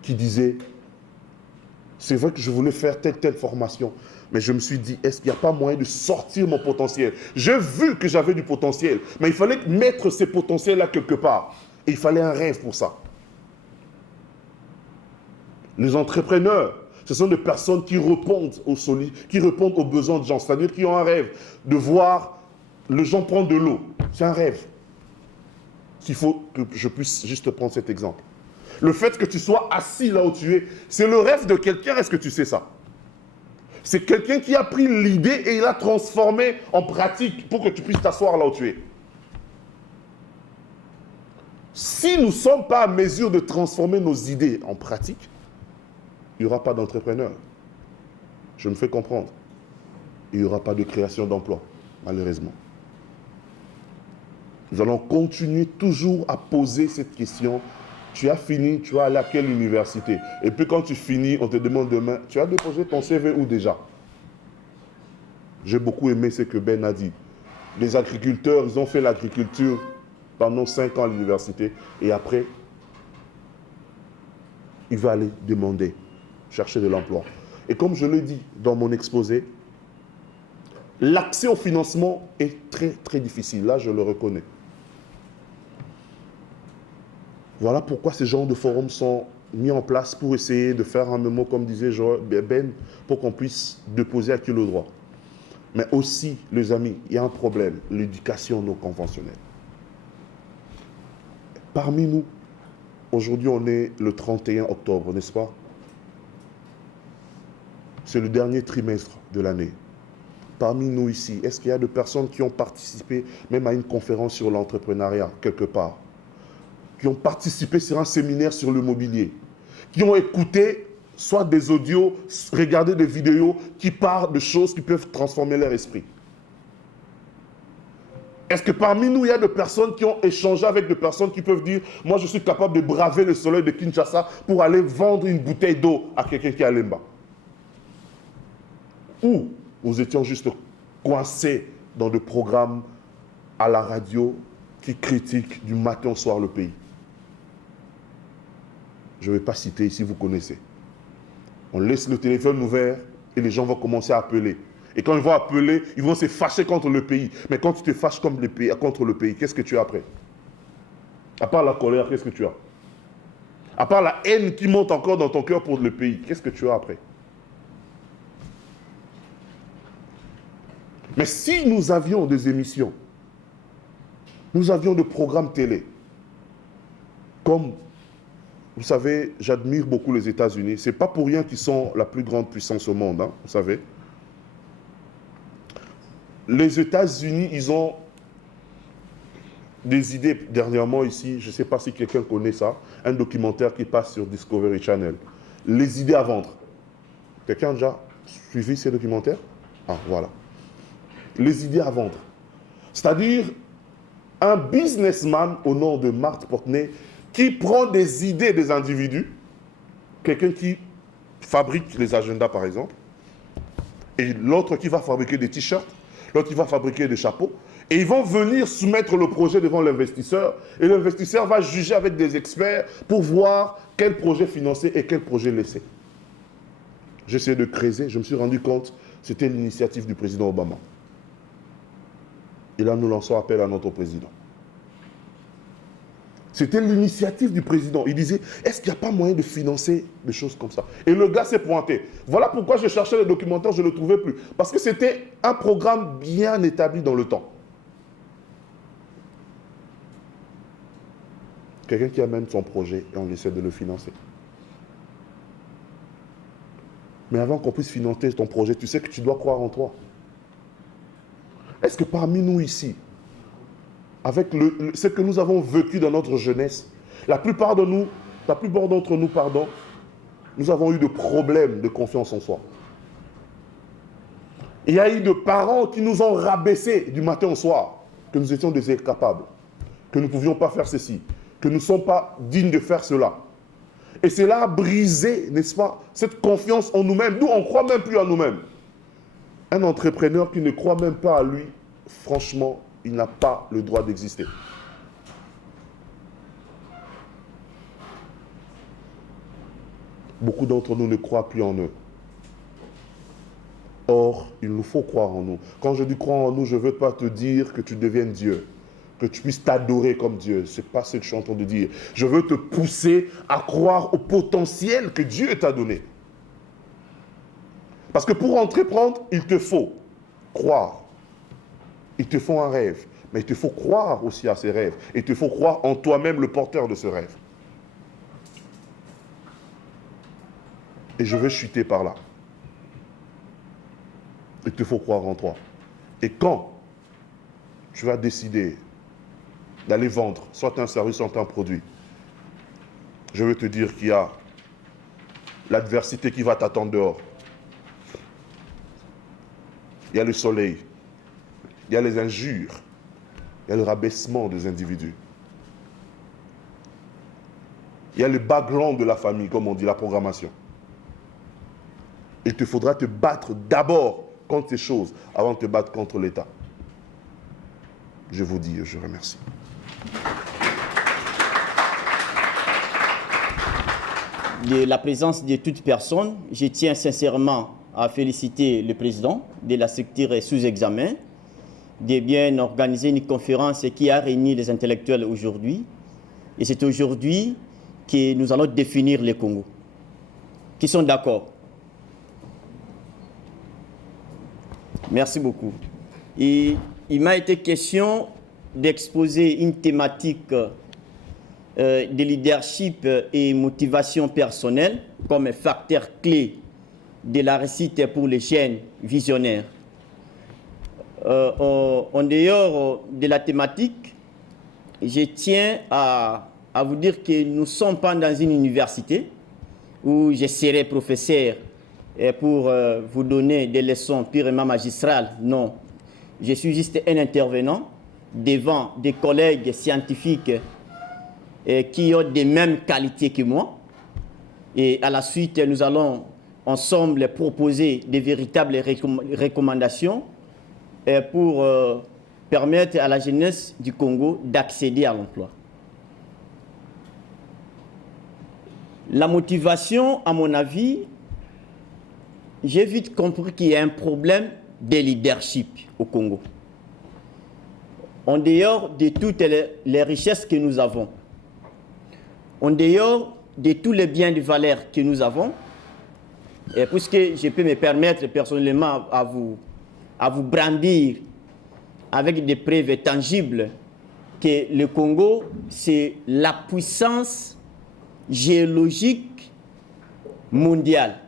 qui disait, C'est vrai que je voulais faire telle formation, mais je me suis dit, est-ce qu'il n'y a pas moyen de sortir mon potentiel? J'ai vu que j'avais du potentiel, mais il fallait mettre ces potentiels-là quelque part. Et il fallait un rêve pour ça. Les entrepreneurs, ce sont des personnes qui répondent aux besoins de gens, c'est-à-dire qui ont un rêve de voir les gens prendre de l'eau. C'est un rêve. S'il faut que je puisse juste prendre cet exemple. Le fait que tu sois assis là où tu es, c'est le rêve de quelqu'un, est-ce que tu sais ça? C'est quelqu'un qui a pris l'idée et il l'a transformée en pratique pour que tu puisses t'asseoir là où tu es. Si nous ne sommes pas à mesure de transformer nos idées en pratique, il n'y aura pas d'entrepreneur. Je me fais comprendre. Il n'y aura pas de création d'emplois, malheureusement. Nous allons continuer toujours à poser cette question. Tu as fini, tu vas aller à quelle université? Et puis quand tu finis, on te demande demain, tu as déposé ton CV où déjà? J'ai beaucoup aimé ce que Ben a dit. Les agriculteurs, ils ont fait l'agriculture pendant 5 ans à l'université. Et après, il va aller demander, chercher de l'emploi. Et comme je l'ai dit dans mon exposé, l'accès au financement est très, très difficile. Là, je le reconnais. Voilà pourquoi ces genres de forums sont mis en place pour essayer de faire un mémo, comme disait Ben, pour qu'on puisse déposer à qui le droit. Mais aussi, les amis, il y a un problème, l'éducation non conventionnelle. Parmi nous, aujourd'hui, on est le 31 octobre, n'est-ce pas? C'est le dernier trimestre de l'année. Parmi nous ici, est-ce qu'il y a des personnes qui ont participé même à une conférence sur l'entrepreneuriat, quelque part? Qui ont participé sur un séminaire sur le mobilier? Qui ont écouté soit des audios, regardé des vidéos qui parlent de choses qui peuvent transformer leur esprit? Est-ce que parmi nous, il y a des personnes qui ont échangé avec des personnes qui peuvent dire « Moi, je suis capable de braver le soleil de Kinshasa pour aller vendre une bouteille d'eau à quelqu'un qui est à Lemba » Ou nous étions juste coincés dans des programmes à la radio qui critiquent du matin au soir le pays? Je ne vais pas citer ici, vous connaissez. On laisse le téléphone ouvert et les gens vont commencer à appeler. Et quand ils vont appeler, ils vont se fâcher contre le pays. Mais quand tu te fâches contre le pays, qu'est-ce que tu as après? À part la colère, qu'est-ce que tu as? À part la haine qui monte encore dans ton cœur pour le pays, qu'est-ce que tu as après? Mais si nous avions des émissions, nous avions des programmes télé, comme, vous savez, j'admire beaucoup les États-Unis. Ce n'est pas pour rien qu'ils sont la plus grande puissance au monde, hein, vous savez. Les États-Unis, ils ont des idées dernièrement ici, je ne sais pas si quelqu'un connaît ça, un documentaire qui passe sur Discovery Channel. Les idées à vendre. Quelqu'un a déjà suivi ces documentaires? Ah, voilà. Les idées à vendre. C'est-à-dire un businessman au nom de Mark Portney qui prend des idées des individus, quelqu'un qui fabrique les agendas par exemple, et l'autre qui va fabriquer des t-shirts, l'autre qui va fabriquer des chapeaux, et ils vont venir soumettre le projet devant l'investisseur, et l'investisseur va juger avec des experts pour voir quel projet financer et quel projet laisser. J'ai essayé de creuser, je me suis rendu compte, c'était l'initiative du président Obama. Et là, nous lançons appel à notre président. C'était l'initiative du président. Il disait, est-ce qu'il n'y a pas moyen de financer des choses comme ça? Et le gars s'est pointé. Voilà pourquoi je cherchais le documentaire, je ne le trouvais plus. Parce que c'était un programme bien établi dans le temps. Quelqu'un qui amène son projet et on essaie de le financer. Mais avant qu'on puisse financer ton projet, tu sais que tu dois croire en toi. Est-ce que parmi nous ici, avec ce que nous avons vécu dans notre jeunesse, la plupart d'entre nous, nous avons eu des problèmes de confiance en soi. Il y a eu des parents qui nous ont rabaissés du matin au soir, que nous étions des incapables, que nous ne pouvions pas faire ceci, que nous ne sommes pas dignes de faire cela. Et cela a brisé, n'est-ce pas, cette confiance en nous-mêmes. Nous, on ne croit même plus à nous-mêmes. Un entrepreneur qui ne croit même pas à lui, franchement, il n'a pas le droit d'exister. beaucoup d'entre nous ne croient plus en eux. Or, il nous faut croire en nous. Quand je dis croire en nous, je ne veux pas te dire que tu deviennes Dieu, que tu puisses t'adorer comme Dieu. Ce n'est pas ce que je suis en train de dire. Je veux te pousser à croire au potentiel que Dieu t'a donné. Parce que pour entreprendre, il te faut croire. Il te faut un rêve, mais il te faut croire aussi à ces rêves. Il te faut croire en toi-même, le porteur de ce rêve. Et je veux chuter par là. Il te faut croire en toi. Et quand tu vas décider d'aller vendre, soit un service, soit un produit, je veux te dire qu'il y a l'adversité qui va t'attendre dehors. Il y a le soleil, il y a les injures, il y a le rabaissement des individus. Il y a le background de la famille, comme on dit, la programmation. Il te faudra te battre d'abord contre ces choses avant de te battre contre l'État. Je vous dis et je remercie. De la présence de toute personne, je tiens sincèrement à féliciter le président de la structure sous examen de bien organiser une conférence qui a réuni les intellectuels aujourd'hui. Et c'est aujourd'hui que nous allons définir le Congo. Qui sont d'accord? Merci beaucoup. Et il m'a été question d'exposer une thématique de leadership et motivation personnelle comme facteur clé de la réussite pour les jeunes visionnaires. En dehors de la thématique, je tiens à vous dire que nous ne sommes pas dans une université où je serai professeur pour vous donner des leçons purement magistrales. Non, je suis juste un intervenant devant des collègues scientifiques qui ont des mêmes qualités que moi. Et à la suite, nous allons ensemble proposer des véritables recommandations pour permettre à la jeunesse du Congo d'accéder à l'emploi. La motivation, à mon avis, j'ai vite compris qu'il y a un problème de leadership au Congo. En dehors de toutes les richesses que nous avons, en dehors de tous les biens de valeur que nous avons, et puisque je peux me permettre personnellement à vous brandir avec des preuves tangibles que le Congo, c'est la puissance géologique mondiale.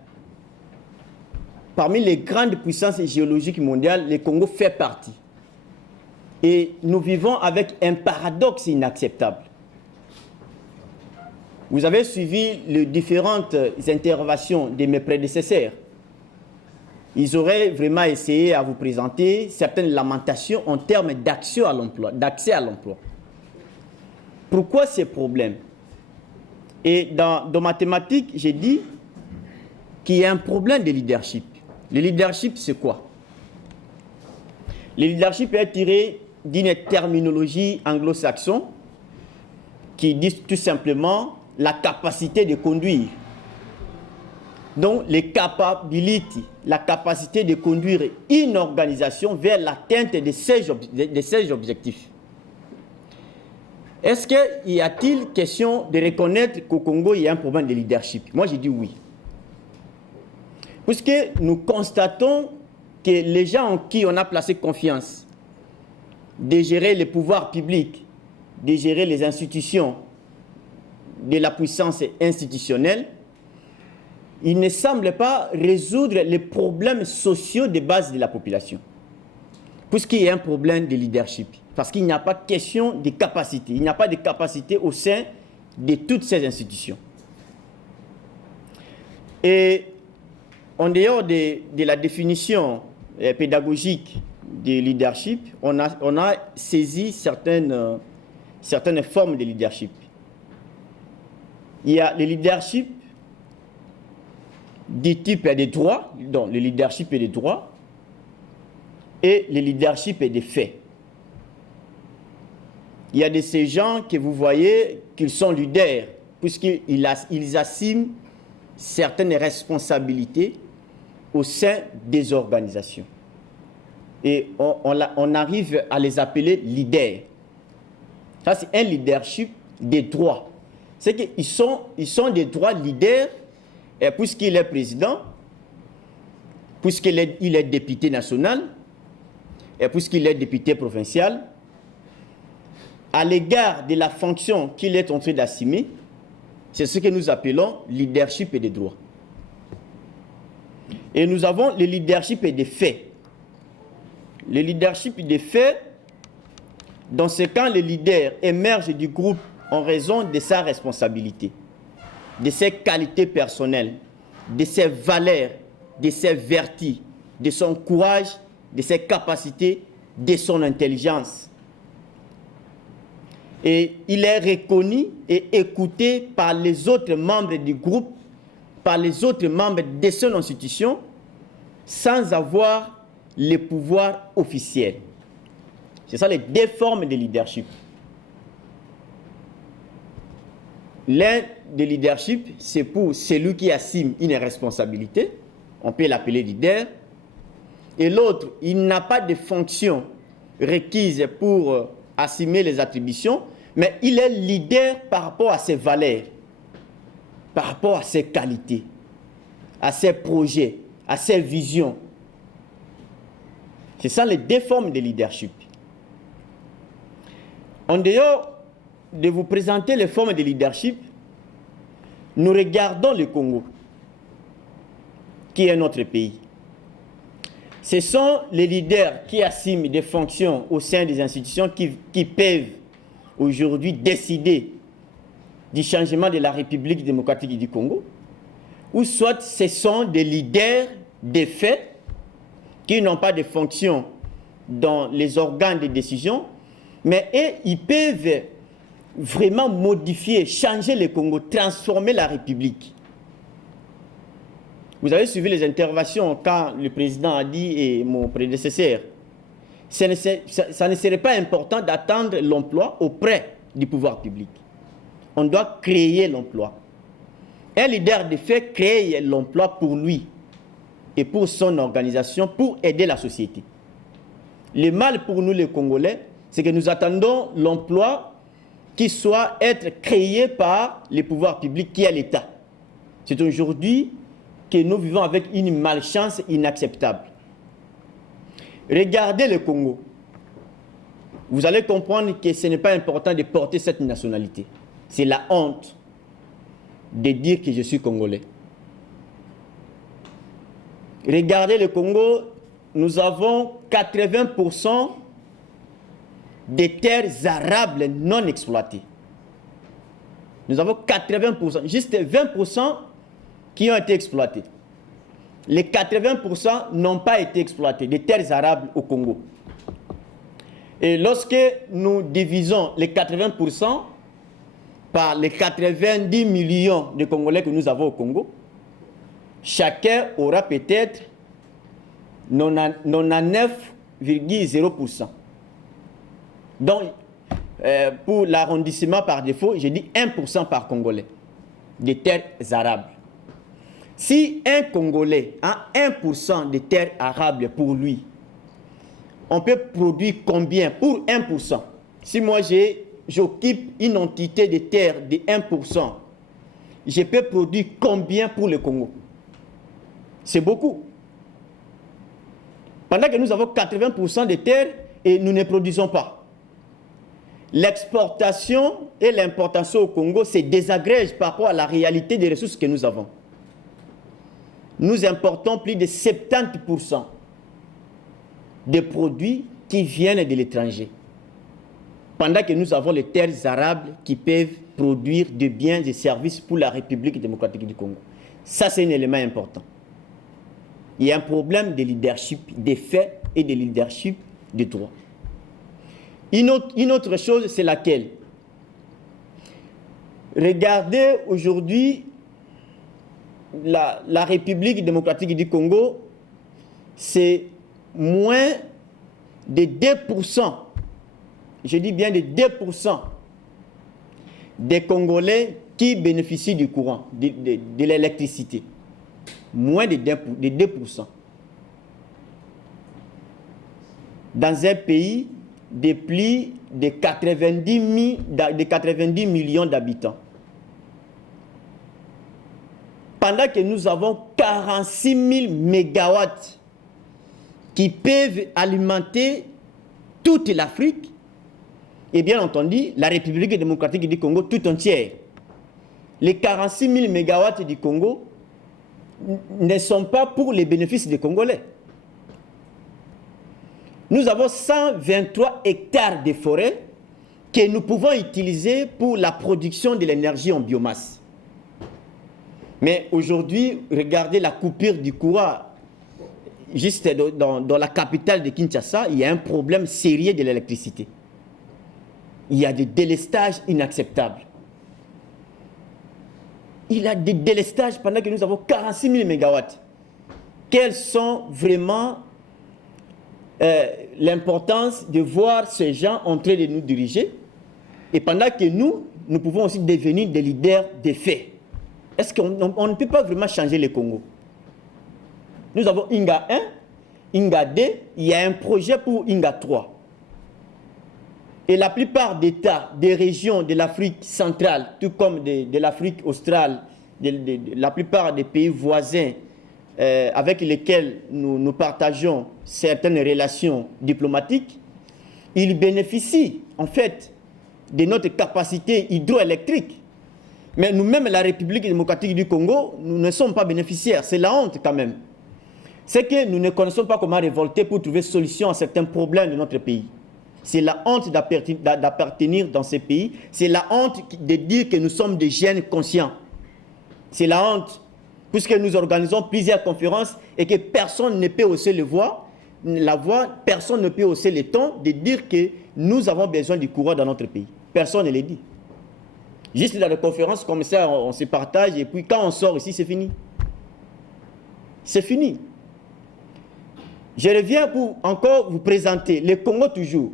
Parmi les grandes puissances géologiques mondiales, le Congo fait partie. Et nous vivons avec un paradoxe inacceptable. Vous avez suivi les différentes interventions de mes prédécesseurs. Ils auraient vraiment essayé à vous présenter certaines lamentations en termes d'accès à l'emploi. Pourquoi ces problèmes? Et dans ma thématique, j'ai dit qu'il y a un problème de leadership. Le leadership, c'est quoi? Le leadership est tiré d'une terminologie anglo-saxonne qui dit tout simplement la capacité de conduire. Donc, les capabilities, la capacité de conduire une organisation vers l'atteinte de ses objectifs. Est-ce qu'il y a-t-il question de reconnaître qu'au Congo, il y a un problème de leadership? Moi, j'ai dit oui. Puisque nous constatons que les gens en qui on a placé confiance de gérer les pouvoirs publics, de gérer les institutions, de la puissance institutionnelle, ils ne semblent pas résoudre les problèmes sociaux de base de la population. Puisqu'il y a un problème de leadership. Parce qu'il n'y a pas question de capacité. Il n'y a pas de capacité au sein de toutes ces institutions. Et en dehors de la définition pédagogique de leadership, on a saisi certaines formes de leadership. Il y a le leadership du type des droits, donc le leadership est des droits, et le leadership est des faits. Il y a de ces gens que vous voyez qu'ils sont leaders, puisqu'ils assument certaines responsabilités au sein des organisations. Et on arrive à les appeler leaders. Ça, c'est un leadership des droits. C'est qu'ils sont des droits leaders, et puisqu'il est président, puisqu'il est député national, et puisqu'il est député provincial, à l'égard de la fonction qu'il est en train d'assumer, c'est ce que nous appelons leadership et des droits. Et nous avons le leadership et des faits. Le leadership et des faits, dans ce cas, le leader émerge du groupe en raison de sa responsabilité, de ses qualités personnelles, de ses valeurs, de ses vertus, de son courage, de ses capacités, de son intelligence. Et il est reconnu et écouté par les autres membres du groupe, par les autres membres de son institution, sans avoir les pouvoirs officiels. C'est ça les deux formes de leadership. L'un des leadership, c'est pour celui qui assume une responsabilité, on peut l'appeler leader, et l'autre, il n'a pas de fonction requise pour assumer les attributions, mais il est leader par rapport à ses valeurs, par rapport à ses qualités, à ses projets, à ses visions. C'est ça les deux formes de leadership. En dehors de vous présenter les formes de leadership, nous regardons le Congo, qui est notre pays. Ce sont les leaders qui assument des fonctions au sein des institutions qui peuvent aujourd'hui décider du changement de la République démocratique du Congo, ou soit ce sont des leaders des faits qui n'ont pas de fonction dans les organes de décision, mais ils peuvent vraiment modifier, changer le Congo, transformer la République. Vous avez suivi les interventions quand le président a dit, et mon prédécesseur, ça ne serait pas important d'attendre l'emploi auprès du pouvoir public. On doit créer l'emploi. Un leader de fait crée l'emploi pour lui et pour son organisation, pour aider la société. Le mal pour nous les Congolais, c'est que nous attendons l'emploi qui soit être créé par le pouvoir public qui est l'État. C'est aujourd'hui que nous vivons avec une malchance inacceptable. Regardez le Congo. Vous allez comprendre que ce n'est pas important de porter cette nationalité. C'est la honte de dire que je suis Congolais. Regardez le Congo, nous avons 80% des terres arables non exploitées. Nous avons 80%, juste 20% qui ont été exploités. Les 80% n'ont pas été exploités, des terres arables au Congo. Et lorsque nous divisons les 80% par les 90 millions de Congolais que nous avons au Congo, chacun aura peut-être 99,0%. Donc, pour l'arrondissement par défaut, j'ai dit 1% par Congolais des terres arables. Si un Congolais a 1% des terres arables pour lui, on peut produire combien pour 1%? Si moi j'occupe une entité de terre de 1%, je peux produire combien pour le Congo? C'est beaucoup. Pendant que nous avons 80% de terres et nous ne produisons pas. L'exportation et l'importation au Congo se désagrègent par rapport à la réalité des ressources que nous avons. Nous importons plus de 70% des produits qui viennent de l'étranger. Pendant que nous avons les terres arables qui peuvent produire des biens et services pour la République démocratique du Congo. Ça, c'est un élément important. Il y a un problème de leadership des faits et de leadership des droits. Une autre chose, c'est laquelle? Regardez aujourd'hui la République démocratique du Congo, c'est moins de 2%, je dis bien de 2% des Congolais qui bénéficient du courant, de l'électricité. Moins de 2%. Dans un pays de plus de 90 millions d'habitants. Pendant que nous avons 46 000 mégawatts qui peuvent alimenter toute l'Afrique, et bien entendu, la République démocratique du Congo tout entière. Les 46 000 mégawatts du Congo ne sont pas pour les bénéfices des Congolais. Nous avons 123 hectares de forêt que nous pouvons utiliser pour la production de l'énergie en biomasse. Mais aujourd'hui, regardez la coupure du courant. Juste dans la capitale de Kinshasa, il y a un problème sérieux de l'électricité. Il y a des délestages inacceptables. Il y a des délestages pendant que nous avons 46 000 mégawatts. Quelles sont vraiment l'importance de voir ces gens en train de nous diriger et pendant que nous pouvons aussi devenir des leaders de fait. Est-ce qu'on ne peut pas vraiment changer le Congo? Nous avons Inga 1, Inga 2, il y a un projet pour Inga 3. Et la plupart d'États, des régions de l'Afrique centrale, tout comme de l'Afrique australe, la plupart des pays voisins avec lesquels nous partageons certaines relations diplomatiques, ils bénéficient en fait de notre capacité hydroélectrique. Mais nous-mêmes, la République démocratique du Congo, nous ne sommes pas bénéficiaires. C'est la honte quand même. C'est que nous ne connaissons pas comment révolter pour trouver solution à certains problèmes de notre pays. C'est la honte d'appartenir dans ces pays. C'est la honte de dire que nous sommes des jeunes conscients. C'est la honte, puisque nous organisons plusieurs conférences et que personne ne peut hausser la voix, personne ne peut hausser le ton de dire que nous avons besoin du courant dans notre pays. Personne ne le dit. Juste dans les conférences comme ça, on se partage et puis quand on sort ici, c'est fini. C'est fini. Je reviens pour encore vous présenter le Congo toujours.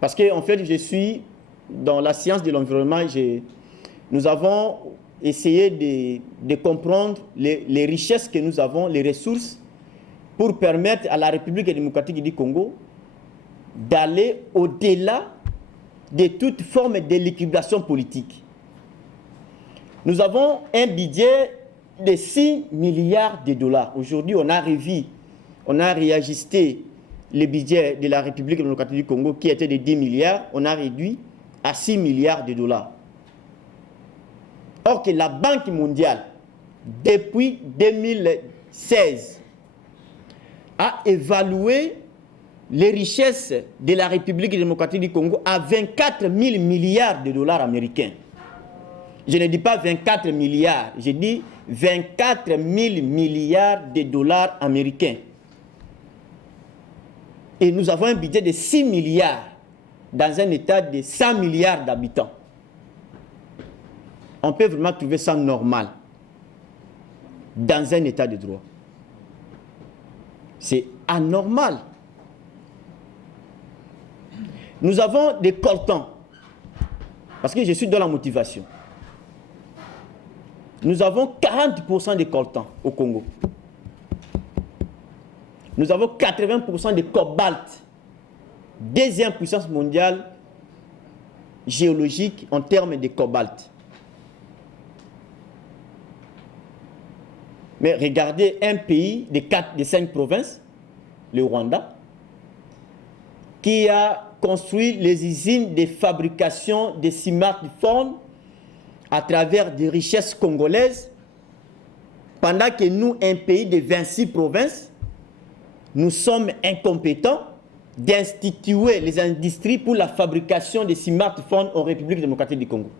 Parce que en fait, je suis dans la science de l'environnement. Nous avons essayé de comprendre les richesses que nous avons, les ressources, pour permettre à la République démocratique du Congo d'aller au-delà de toute forme de liquidation politique. Nous avons un budget de 6 milliards de dollars. Aujourd'hui, on a réajusté le budget de la République démocratique du Congo qui était de 10 milliards, on a réduit à 6 milliards de dollars. Or que la Banque mondiale, depuis 2016, a évalué les richesses de la République démocratique du Congo à 24 000 milliards de dollars américains. Je ne dis pas 24 milliards, je dis 24 000 milliards de dollars américains. Et nous avons un budget de 6 milliards dans un État de 100 milliards d'habitants. On peut vraiment trouver ça normal dans un État de droit. C'est anormal. Nous avons des coltans, parce que je suis dans la motivation. Nous avons 40% de coltans au Congo. Nous avons 80% de cobalt, deuxième puissance mondiale géologique en termes de cobalt. Mais regardez un pays de 5 provinces, le Rwanda, qui a construit les usines de fabrication de smartphones à travers des richesses congolaises, pendant que nous, un pays de 26 provinces, nous sommes incompétents d'instituer les industries pour la fabrication de smartphones en République démocratique du Congo.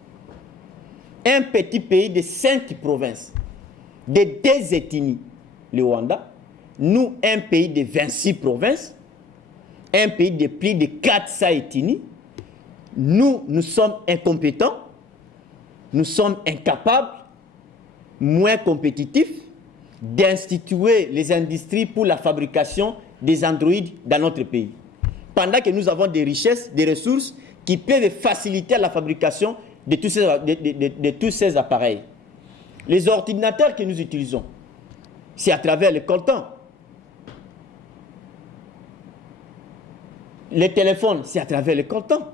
Un petit pays de 5 provinces, de 2 ethnies, le Rwanda, nous, un pays de 26 provinces, un pays de plus de 400 ethnies, nous sommes incompétents, nous sommes incapables, moins compétitifs, d'instituer les industries pour la fabrication des androïdes dans notre pays. Pendant que nous avons des richesses, des ressources qui peuvent faciliter la fabrication de tous ces appareils. Les ordinateurs que nous utilisons, c'est à travers le coltan. Les téléphones, c'est à travers le coltan.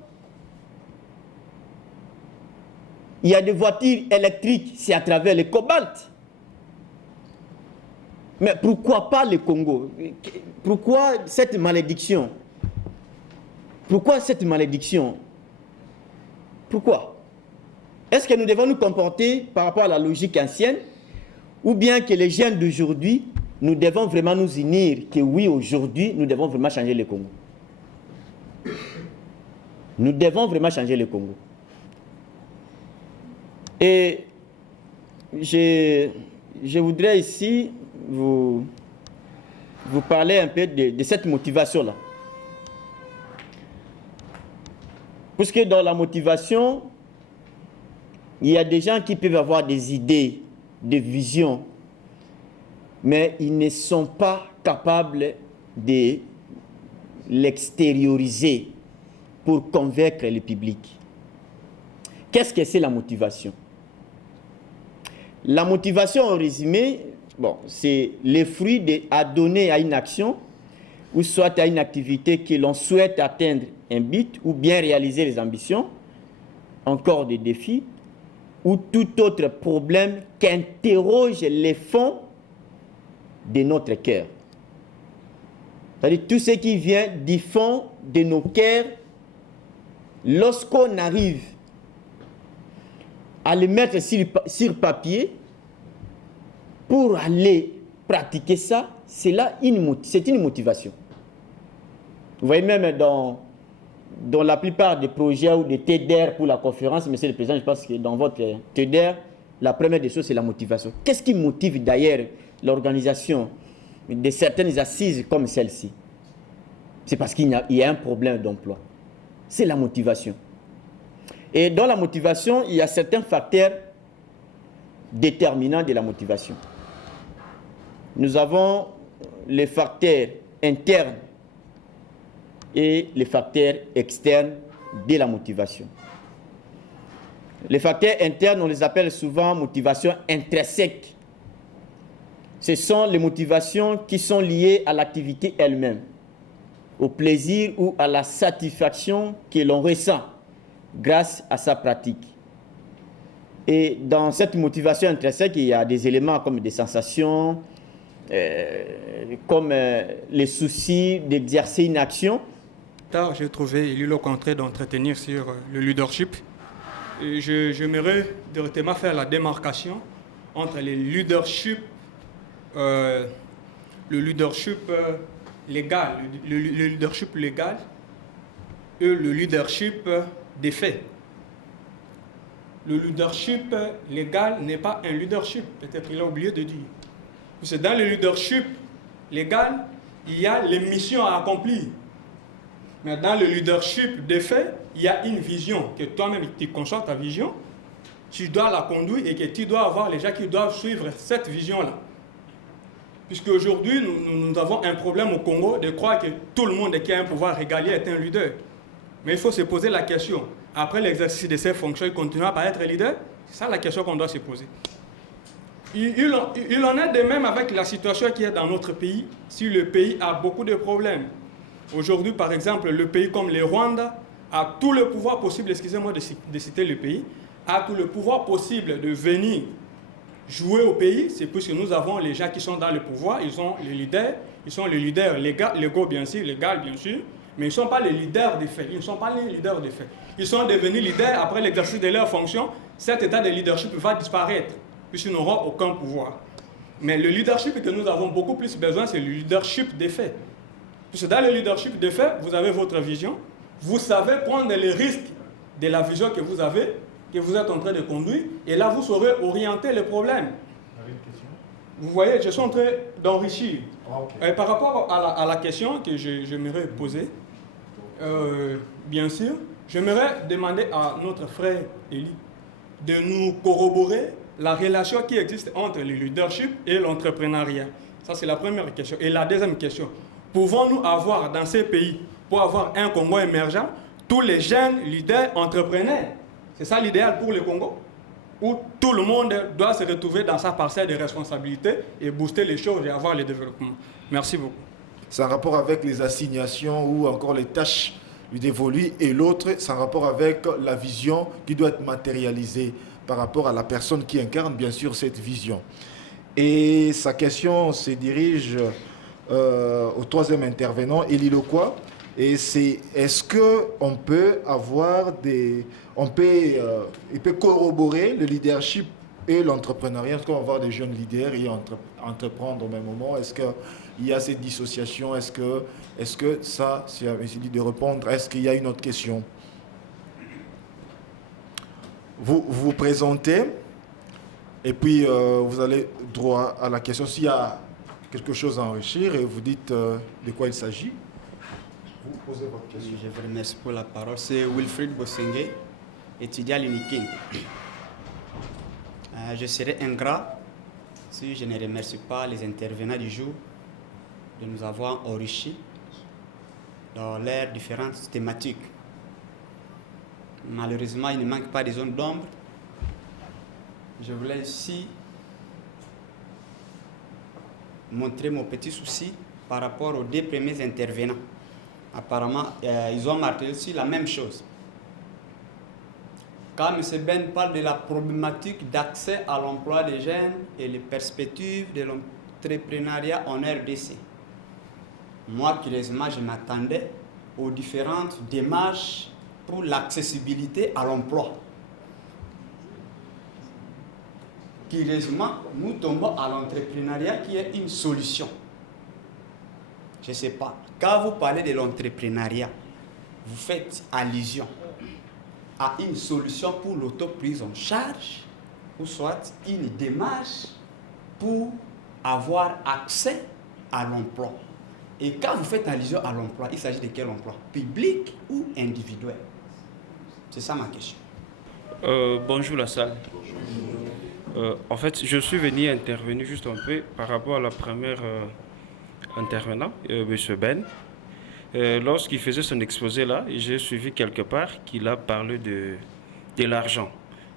Il y a des voitures électriques, c'est à travers le cobalt. Mais pourquoi pas le Congo? Pourquoi cette malédiction? Pourquoi cette malédiction? Pourquoi? Est-ce que nous devons nous comporter par rapport à la logique ancienne, ou bien que les jeunes d'aujourd'hui, nous devons vraiment nous unir, que oui, aujourd'hui, nous devons vraiment changer le Congo? Nous devons vraiment changer le Congo. Et je voudrais ici vous parler un peu de cette motivation-là. Puisque dans la motivation, il y a des gens qui peuvent avoir des idées, des visions, mais ils ne sont pas capables de l'extérioriser pour convaincre le public. Qu'est-ce que c'est la motivation? La motivation, en résumé, c'est le fruit à donner à une action ou soit à une activité que l'on souhaite atteindre un but ou bien réaliser les ambitions, encore des défis, ou tout autre problème qu'interroge les fonds de notre cœur. C'est-à-dire tout ce qui vient du fond de nos cœurs, lorsqu'on arrive à le mettre sur papier pour aller pratiquer ça, c'est une motivation. Vous voyez même dans la plupart des projets ou des TEDR pour la conférence, Monsieur le Président, je pense que dans votre TEDR, la première des choses, c'est la motivation. Qu'est-ce qui motive d'ailleurs l'organisation de certaines assises comme celle-ci? C'est parce qu'il y a un problème d'emploi. C'est la motivation. Et dans la motivation, il y a certains facteurs déterminants de la motivation. Nous avons les facteurs internes et les facteurs externes de la motivation. Les facteurs internes, on les appelle souvent motivation intrinsèque. Ce sont les motivations qui sont liées à l'activité elle-même, au plaisir ou à la satisfaction que l'on ressent grâce à sa pratique. Et dans cette motivation intrinsèque, il y a des éléments comme des sensations, comme les soucis d'exercer une action. Tard, j'ai trouvé il le contraire d'entretenir sur le leadership. J'aimerais directement faire la démarcation entre le leadership légal, le leadership légal et le leadership des faits. Le leadership légal n'est pas un leadership, peut-être qu'il a oublié de dire. Parce que dans le leadership légal, il y a les missions à accomplir. Mais dans le leadership des faits, il y a une vision, que toi-même tu conçois ta vision, tu dois la conduire et que tu dois avoir les gens qui doivent suivre cette vision-là. Puisque aujourd'hui, nous avons un problème au Congo de croire que tout le monde qui a un pouvoir régalien est un leader. Mais il faut se poser la question, après l'exercice de ces fonctions, il continuera à être leader? C'est ça la question qu'on doit se poser. Il en est de même avec la situation qui est dans notre pays, si le pays a beaucoup de problèmes. Aujourd'hui, par exemple, le pays comme le Rwanda a tout le pouvoir possible, excusez-moi de citer le pays, a tout le pouvoir possible de venir jouer au pays. C'est puisque nous avons les gens qui sont dans le pouvoir, ils sont les leaders légaux bien sûr, mais ils ne sont pas les leaders des faits. Ils sont devenus leaders après l'exercice de leurs fonctions. Cet état de leadership va disparaître, puisqu'ils n'auront aucun pouvoir. Mais le leadership que nous avons beaucoup plus besoin, c'est le leadership des faits. Puisque dans le leadership des faits, vous avez votre vision, vous savez prendre les risques de la vision que vous avez, que vous êtes en train de conduire, et là vous saurez orienter les problèmes. Vous voyez, je suis en train d'enrichir. Okay. Par rapport à la question que j'aimerais poser, bien sûr, j'aimerais demander à notre frère Élie de nous corroborer la relation qui existe entre le leadership et l'entrepreneuriat. Ça, c'est la première question. Et la deuxième question, pouvons-nous avoir dans ces pays, pour avoir un Congo émergent, tous les jeunes leaders entrepreneurs? C'est ça l'idéal pour le Congo, où tout le monde doit se retrouver dans sa parcelle de responsabilité et booster les choses et avoir le développement. Merci beaucoup. C'est en rapport avec les assignations ou encore les tâches lui dévolues, et l'autre, c'est en rapport avec la vision qui doit être matérialisée par rapport à la personne qui incarne bien sûr cette vision. Et sa question se dirige au troisième intervenant, Élie Lokwa, et c'est est-ce qu'on peut avoir il peut corroborer le leadership et l'entrepreneuriat? Est-ce qu'on va avoir des jeunes leaders et entreprendre au même moment? Est-ce qu'il y a cette dissociation? Est-ce que ça, si j'ai dit de répondre, est-ce qu'il y a une autre question? Vous vous présentez et puis vous allez droit à la question. S'il y a quelque chose à enrichir et vous dites de quoi il s'agit, vous posez votre question. Je vous remercie pour la parole. C'est Wilfried Bosengue, étudiant à l'UNIKIN. Je serais ingrat si je ne remercie pas les intervenants du jour de nous avoir enrichis dans leurs différentes thématiques. Malheureusement, il ne manque pas de zones d'ombre. Je voulais ici montrer mon petit souci par rapport aux deux premiers intervenants. Apparemment, ils ont martelé aussi la même chose. Quand M. Ben parle de la problématique d'accès à l'emploi des jeunes et les perspectives de l'entrepreneuriat en RDC, moi, curieusement, je m'attendais aux différentes démarches pour l'accessibilité à l'emploi. Curieusement, nous tombons à l'entrepreneuriat qui est une solution. Je ne sais pas. Quand vous parlez de l'entrepreneuriat, vous faites allusion à une solution pour l'autoprise en charge, ou soit une démarche pour avoir accès à l'emploi. Et quand vous faites allusion à l'emploi, il s'agit de quel emploi? Public ou individuel? C'est ça ma question. Bonjour la salle. En fait, je suis venu intervenir juste un peu par rapport à la première intervenant, M. Ben. Lorsqu'il faisait son exposé là, j'ai suivi quelque part qu'il a parlé de l'argent.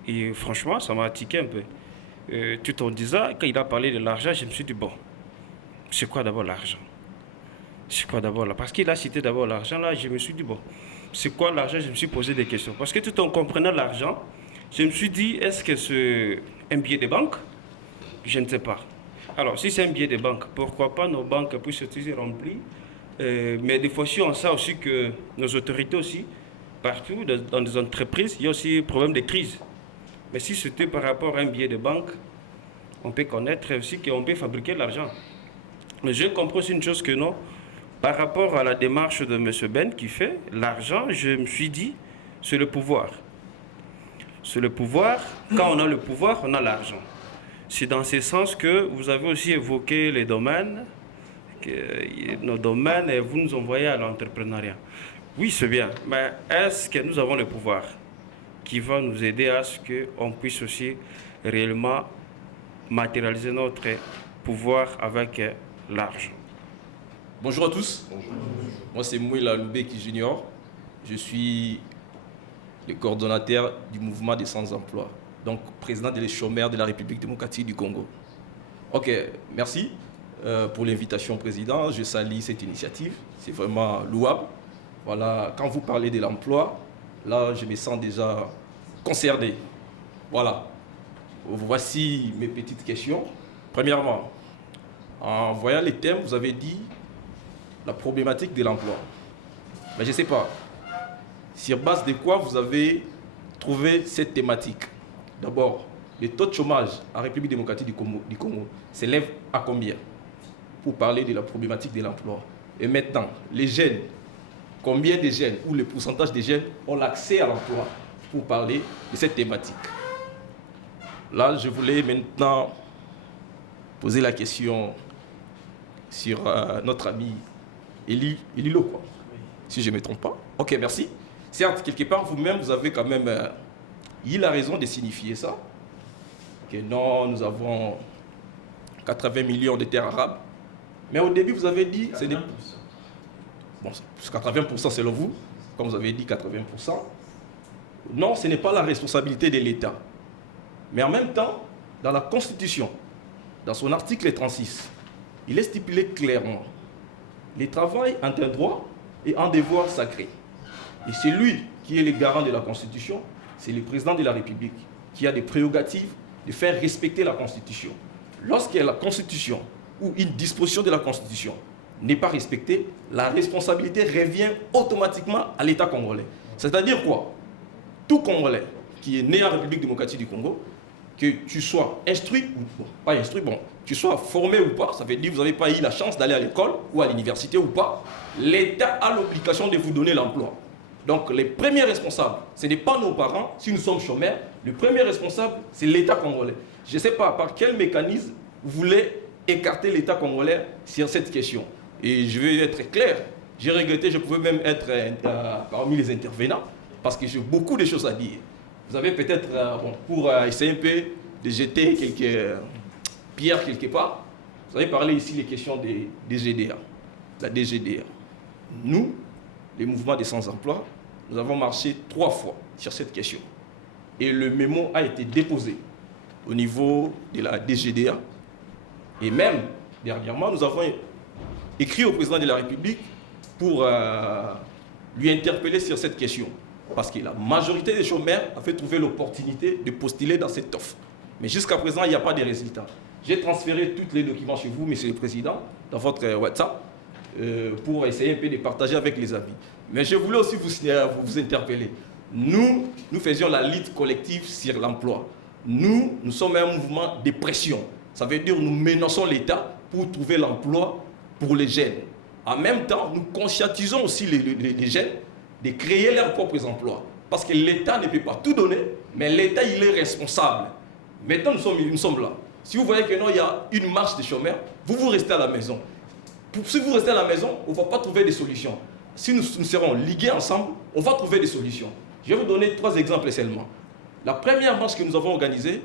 Et franchement, ça m'a tiqué un peu. Tout en disant, quand il a parlé de l'argent, je me suis dit, bon, c'est quoi d'abord l'argent? C'est quoi d'abord là? Parce qu'il a cité d'abord l'argent là, je me suis dit, bon, c'est quoi l'argent? Je me suis posé des questions. Parce que tout en comprenant l'argent, je me suis dit, est-ce que c'est un billet de banque? Je ne sais pas. Alors, si c'est un billet de banque, pourquoi pas nos banques puissent être remplies? Mais des fois aussi, on sait aussi que nos autorités aussi, partout, dans des entreprises, il y a aussi problème de crise. Mais si c'était par rapport à un billet de banque, on peut connaître aussi qu'on peut fabriquer de l'argent. Mais je comprends aussi une chose que non. Par rapport à la démarche de M. Ben qui fait, l'argent, je me suis dit, c'est le pouvoir. C'est le pouvoir. Quand on a le pouvoir, on a l'argent. C'est dans ce sens que vous avez aussi évoqué les domaines, nos domaines, et vous nous envoyez à l'entrepreneuriat. Oui, c'est bien, mais est-ce que nous avons le pouvoir qui va nous aider à ce qu'on puisse aussi réellement matérialiser notre pouvoir avec l'argent? Bonjour à tous. Bonjour. Moi, c'est Mouila Loubeki Junior. Je suis le coordonnateur du mouvement des sans-emploi, donc président des chômeurs de la République démocratique du Congo. Ok, merci pour l'invitation, président. Je salue cette initiative. C'est vraiment louable. Voilà, quand vous parlez de l'emploi, là, je me sens déjà concerné. Voilà. Voici mes petites questions. Premièrement, en voyant les thèmes, vous avez dit la problématique de l'emploi. Mais je ne sais pas, sur base de quoi vous avez trouvé cette thématique? D'abord, le taux de chômage en République démocratique du Congo s'élève à combien? Pour parler de la problématique de l'emploi. Et maintenant, les jeunes, combien de jeunes ou le pourcentage des jeunes ont l'accès à l'emploi? Pour parler de cette thématique. Là, je voulais maintenant poser la question sur notre ami Élie Lokwa, si je ne me trompe pas. Ok, merci. Certes, quelque part, vous-même, vous avez quand même eu la raison de signifier ça. Que non, nous avons 80 millions de terres arabes. Mais au début, vous avez dit... 80%. Bon, 80% selon vous, comme vous avez dit 80%. Non, ce n'est pas la responsabilité de l'État. Mais en même temps, dans la Constitution, dans son article 36, il est stipulé clairement, le travail ont un droit et un devoir sacré. Et c'est lui qui est le garant de la Constitution, c'est le président de la République, qui a des prérogatives de faire respecter la Constitution. Lorsque la Constitution ou une disposition de la Constitution n'est pas respectée, la responsabilité revient automatiquement à l'État congolais. C'est-à-dire quoi? Tout Congolais qui est né en République démocratique du Congo, que tu sois instruit ou pas instruit, tu sois formé ou pas, ça veut dire que vous n'avez pas eu la chance d'aller à l'école ou à l'université ou pas, l'État a l'obligation de vous donner l'emploi. Donc les premiers responsables, ce n'est pas nos parents, si nous sommes chômeurs, le premier responsable, c'est l'État congolais. Je ne sais pas par quel mécanisme vous voulez écarter l'État congolais sur cette question. Et je vais être clair, j'ai regretté, je pouvais même être parmi les intervenants, parce que j'ai beaucoup de choses à dire. Vous avez peut-être, pour essayer un peu de jeter quelques pierres quelque part, vous avez parlé ici des questions des DGDA, la DGDA. Nous, les mouvements des sans-emploi, nous avons marché 3 fois sur cette question. Et le mémo a été déposé au niveau de la DGDA. Et même, dernièrement, nous avons écrit au président de la République pour lui interpeller sur cette question. Parce que la majorité des chômeurs avaient trouvé l'opportunité de postuler dans cette offre. Mais jusqu'à présent, il n'y a pas de résultats. J'ai transféré tous les documents chez vous, Monsieur le Président, dans votre WhatsApp, pour essayer un peu de partager avec les amis. Mais je voulais aussi vous interpeller. Nous faisions la lutte collective sur l'emploi. Nous sommes un mouvement de pression. Ça veut dire que nous menaçons l'État pour trouver l'emploi pour les jeunes. En même temps, nous conscientisons aussi les jeunes de créer leurs propres emplois. Parce que l'État ne peut pas tout donner, mais l'État, il est responsable. Maintenant, nous sommes là. Si vous voyez que non, il y a une marche des chômeurs, vous restez à la maison. Si vous restez à la maison, on ne va pas trouver des solutions. Si nous serons ligués ensemble, on va trouver des solutions. Je vais vous donner 3 exemples seulement. La première marche que nous avons organisée,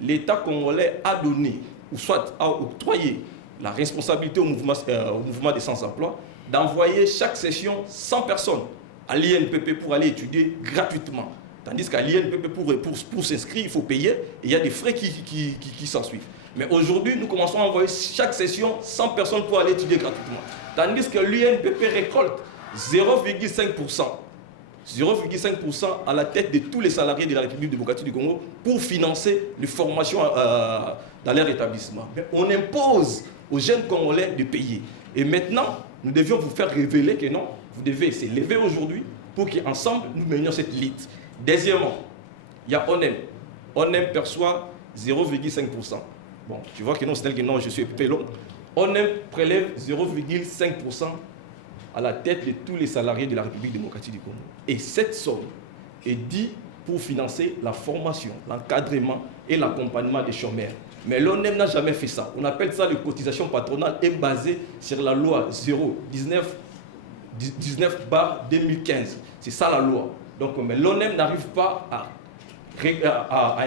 l'État congolais a donné, ou soit a octroyé la responsabilité au mouvement des sans-emploi d'envoyer chaque session 100 personnes à l'INPP pour aller étudier gratuitement. Tandis qu'à l'INPP, pour s'inscrire, il faut payer et il y a des frais qui s'en suivent. Mais aujourd'hui, nous commençons à envoyer chaque session 100 personnes pour aller étudier gratuitement. Tandis que l'INPP récolte 0,5%. 0,5% à la tête de tous les salariés de la République démocratique du Congo pour financer les formations dans leur établissement. Mais on impose aux jeunes Congolais de payer. Et maintenant, nous devions vous faire révéler que non, vous devez s'élever aujourd'hui pour qu'ensemble, nous menions cette lutte. Deuxièmement, il y a ONEM. ONEM perçoit 0,5%. Bon, tu vois que non, c'est tel que non, je suis pelon. ONEM prélève 0,5% à la tête de tous les salariés de la République démocratique du Congo. Et cette somme est dite pour financer la formation, l'encadrement et l'accompagnement des chômeurs. Mais l'ONEM n'a jamais fait ça. On appelle ça les cotisations patronales et basée sur la loi 019/2015. C'est ça la loi. Donc, mais l'ONEM n'arrive pas à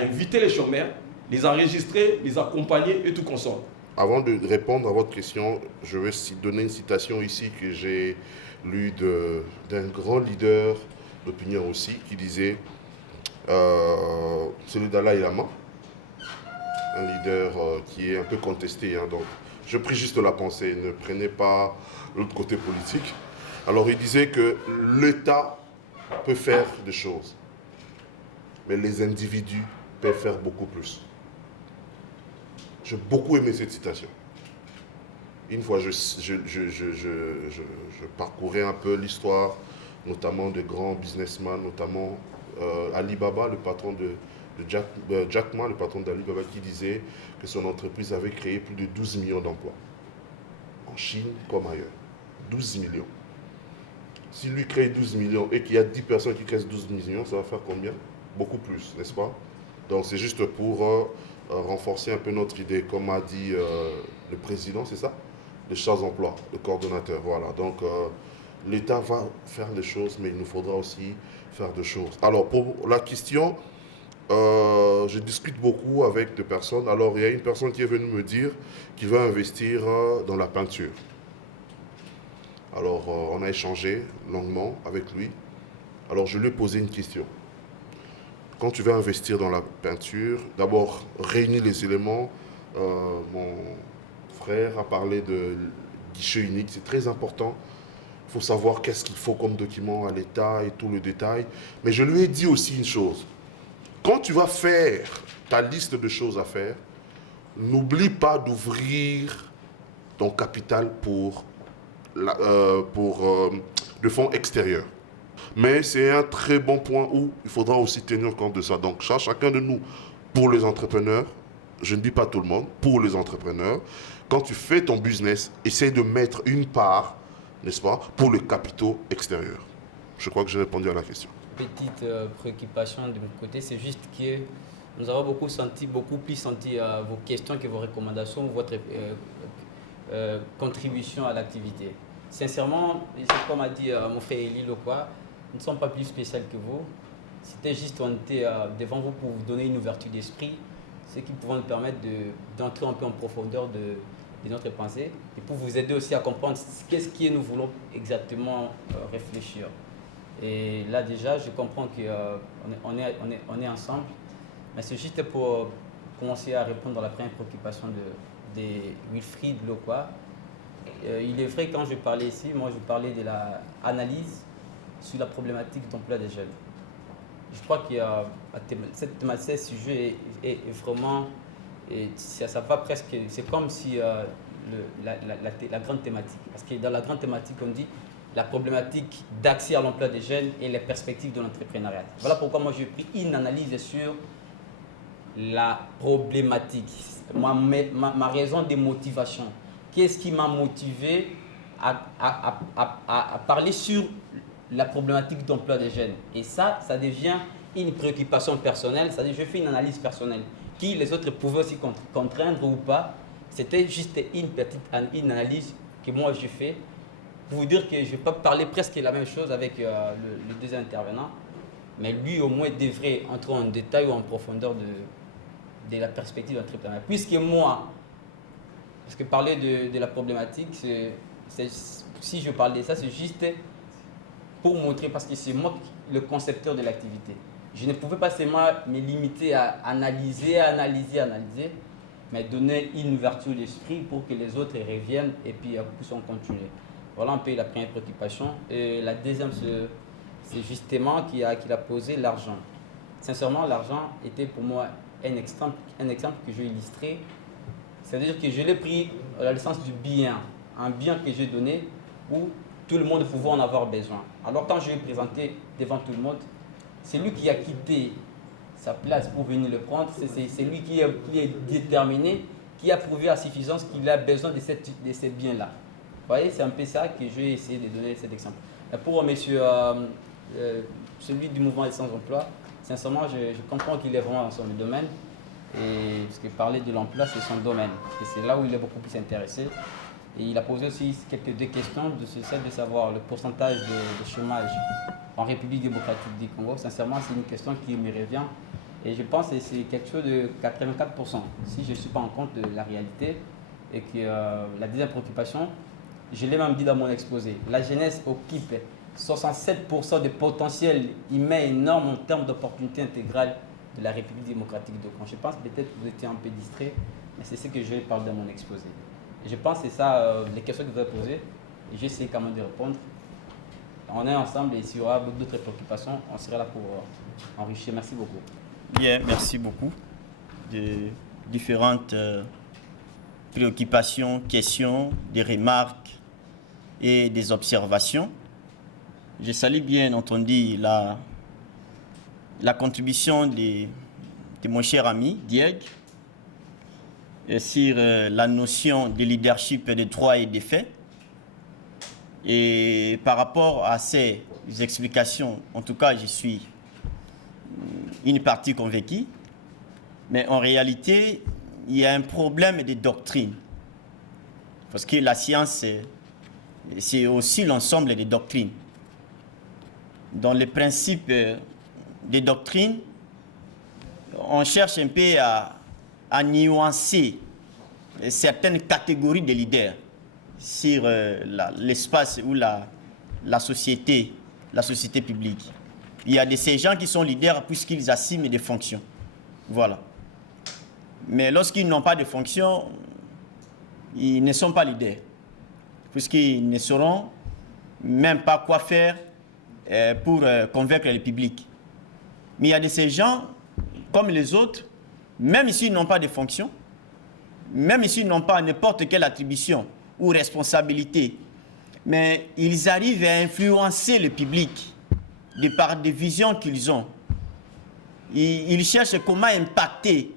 inviter les chômeurs, les enregistrer, les accompagner et tout consort. Avant de répondre à votre question, je vais donner une citation ici que j'ai lue d'un grand leader d'opinion aussi, qui disait, c'est le Dalai Lama, un leader qui est un peu contesté. Donc, je prie juste la pensée, ne prenez pas l'autre côté politique. Alors, il disait que l'État peut faire des choses, mais les individus peuvent faire beaucoup plus. J'ai beaucoup aimé cette citation. Une fois, je parcourais un peu l'histoire, notamment de grands businessmen, notamment Alibaba, le patron de Jack Ma, le patron d'Alibaba, qui disait que son entreprise avait créé plus de 12 millions d'emplois. En Chine comme ailleurs. 12 millions. Si lui crée 12 millions et qu'il y a 10 personnes qui créent 12 millions, ça va faire combien? Beaucoup plus, n'est-ce pas? Donc c'est juste pour renforcer un peu notre idée, comme a dit le président, c'est ça? De Charles Emploi, le coordonnateur. Voilà, donc l'État va faire des choses, mais il nous faudra aussi faire des choses. Alors pour la question, je discute beaucoup avec des personnes. Alors il y a une personne qui est venue me dire qu'il va investir dans la peinture. Alors on a échangé longuement avec lui. Alors je lui ai posé une question. quand tu vas investir dans la peinture, d'abord réunir les éléments. Mon frère a parlé de guichet unique, c'est très important. Il faut savoir qu'est-ce qu'il faut comme document à l'État et tout le détail. Mais je lui ai dit aussi une chose. Quand tu vas faire ta liste de choses à faire, n'oublie pas d'ouvrir ton capital pour le fonds extérieur. Mais c'est un très bon point où il faudra aussi tenir compte de ça. Donc, chacun de nous, pour les entrepreneurs, je ne dis pas tout le monde, pour les entrepreneurs, quand tu fais ton business, essaye de mettre une part, n'est-ce pas, pour le capitaux extérieur. Je crois que j'ai répondu à la question. Petite préoccupation de mon côté, c'est juste que nous avons beaucoup plus senti vos questions que vos recommandations, votre contribution à l'activité. Sincèrement, comme a dit mon frère Élie Lokwa, nous ne sommes pas plus spéciaux que vous. C'était juste, on était devant vous pour vous donner une ouverture d'esprit, ce qui pouvait nous permettre d'entrer un peu en profondeur de notre pensée et pour vous aider aussi à comprendre qu'est-ce que nous voulons exactement réfléchir. Et là déjà, je comprends qu'on on est ensemble, mais c'est juste pour commencer à répondre à la première préoccupation de Wilfried Lokwa. Il est vrai, quand je parlais ici, moi je parlais de l'analyse sur la problématique d'emploi des jeunes. Je crois que ce sujet est vraiment, ça va presque, c'est comme si la grande thématique, parce que dans la grande thématique on dit la problématique d'accès à l'emploi des jeunes et les perspectives de l'entrepreneuriat. Voilà pourquoi moi j'ai pris une analyse sur la problématique, ma raison de motivation. Qu'est-ce qui m'a motivé à parler sur la problématique d'emploi des jeunes? Et ça devient une préoccupation personnelle, c'est-à-dire je fais une analyse personnelle. Qui les autres pouvaient aussi contraindre ou pas, c'était juste une analyse que moi j'ai fait pour vous dire que je ne vais pas parler presque la même chose avec le deuxième intervenant, mais lui au moins devrait entrer en détail ou en profondeur de la perspective d'entrepreneuriat. Puisque moi, parce que parler de la problématique, si je parle de ça, c'est juste pour montrer, parce que c'est moi le concepteur de l'activité. Je ne pouvais pas seulement me limiter à analyser, mais donner une ouverture d'esprit pour que les autres reviennent et puis puissent continuer. Voilà un peu la première préoccupation. Et la deuxième, c'est justement qu'il a posé l'argent. Sincèrement, l'argent était pour moi un exemple que je vais illustrer. C'est-à-dire que je l'ai pris dans le sens du bien, un bien que j'ai donné où tout le monde pouvait en avoir besoin. Alors quand je l'ai présenté devant tout le monde, c'est lui qui a quitté sa place pour venir le prendre, c'est lui qui est déterminé, qui a prouvé à suffisance qu'il a besoin de ces biens-là. Vous voyez, c'est un peu ça que je vais essayer de donner cet exemple. Et pour monsieur, celui du mouvement des sans-emploi, sincèrement, je comprends qu'il est vraiment dans son domaine. Et parce que parler de l'emploi, c'est son domaine. Et c'est là où il est beaucoup plus intéressé. Et il a posé aussi deux questions, celle de savoir le pourcentage de chômage en République démocratique du Congo. Sincèrement, c'est une question qui me revient. Et je pense que c'est quelque chose de 84%, si je ne suis pas en compte de la réalité. Et que la deuxième préoccupation, je l'ai même dit dans mon exposé, la jeunesse occupe 67% de potentiel humain énorme en termes d'opportunités intégrales de la République démocratique du Congo. Je pense peut-être que vous étiez un peu distrait, mais c'est ce que je vais parler dans mon exposé. Et je pense que c'est ça les questions que vous avez posées. Et j'essaie quand même de répondre. On est ensemble et s'il y aura d'autres préoccupations, on sera là pour enrichir. Merci beaucoup. Bien, merci beaucoup. De différentes préoccupations, questions, des remarques et des observations. Je salue bien entendu la contribution de mon cher ami Dieg sur la notion de leadership des droits et des faits. Et par rapport à ces explications, en tout cas, je suis une partie convaincue. Mais en réalité, il y a un problème de doctrine. Parce que la science, c'est aussi l'ensemble des doctrines. Dans les principes des doctrines, on cherche un peu à nuancer certaines catégories de leaders sur l'espace ou la société publique. Il y a de ces gens qui sont leaders puisqu'ils assument des fonctions. Voilà. Mais lorsqu'ils n'ont pas de fonctions, ils ne sont pas leaders. Puisqu'ils ne sauront même pas quoi faire pour convaincre le public. Mais il y a de ces gens, comme les autres, même s'ils n'ont pas de fonctions, même s'ils n'ont pas n'importe quelle attribution ou responsabilité, mais ils arrivent à influencer le public de par des visions qu'ils ont. Ils cherchent comment impacter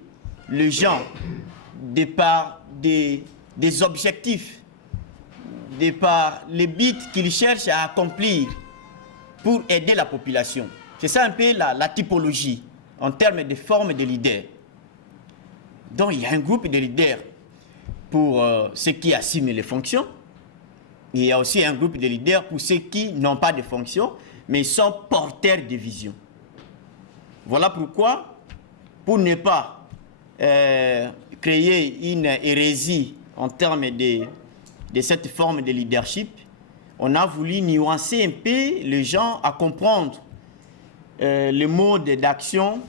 les gens de par des objectifs, de par les buts qu'ils cherchent à accomplir pour aider la population. C'est ça un peu la typologie en termes de forme de leader. Donc il y a un groupe de leaders pour ceux qui assument les fonctions. Il y a aussi un groupe de leaders pour ceux qui n'ont pas de fonctions, mais ils sont porteurs de vision. Voilà pourquoi, pour ne pas créer une hérésie en termes de cette forme de leadership, on a voulu nuancer un peu les gens à comprendre le mode d'action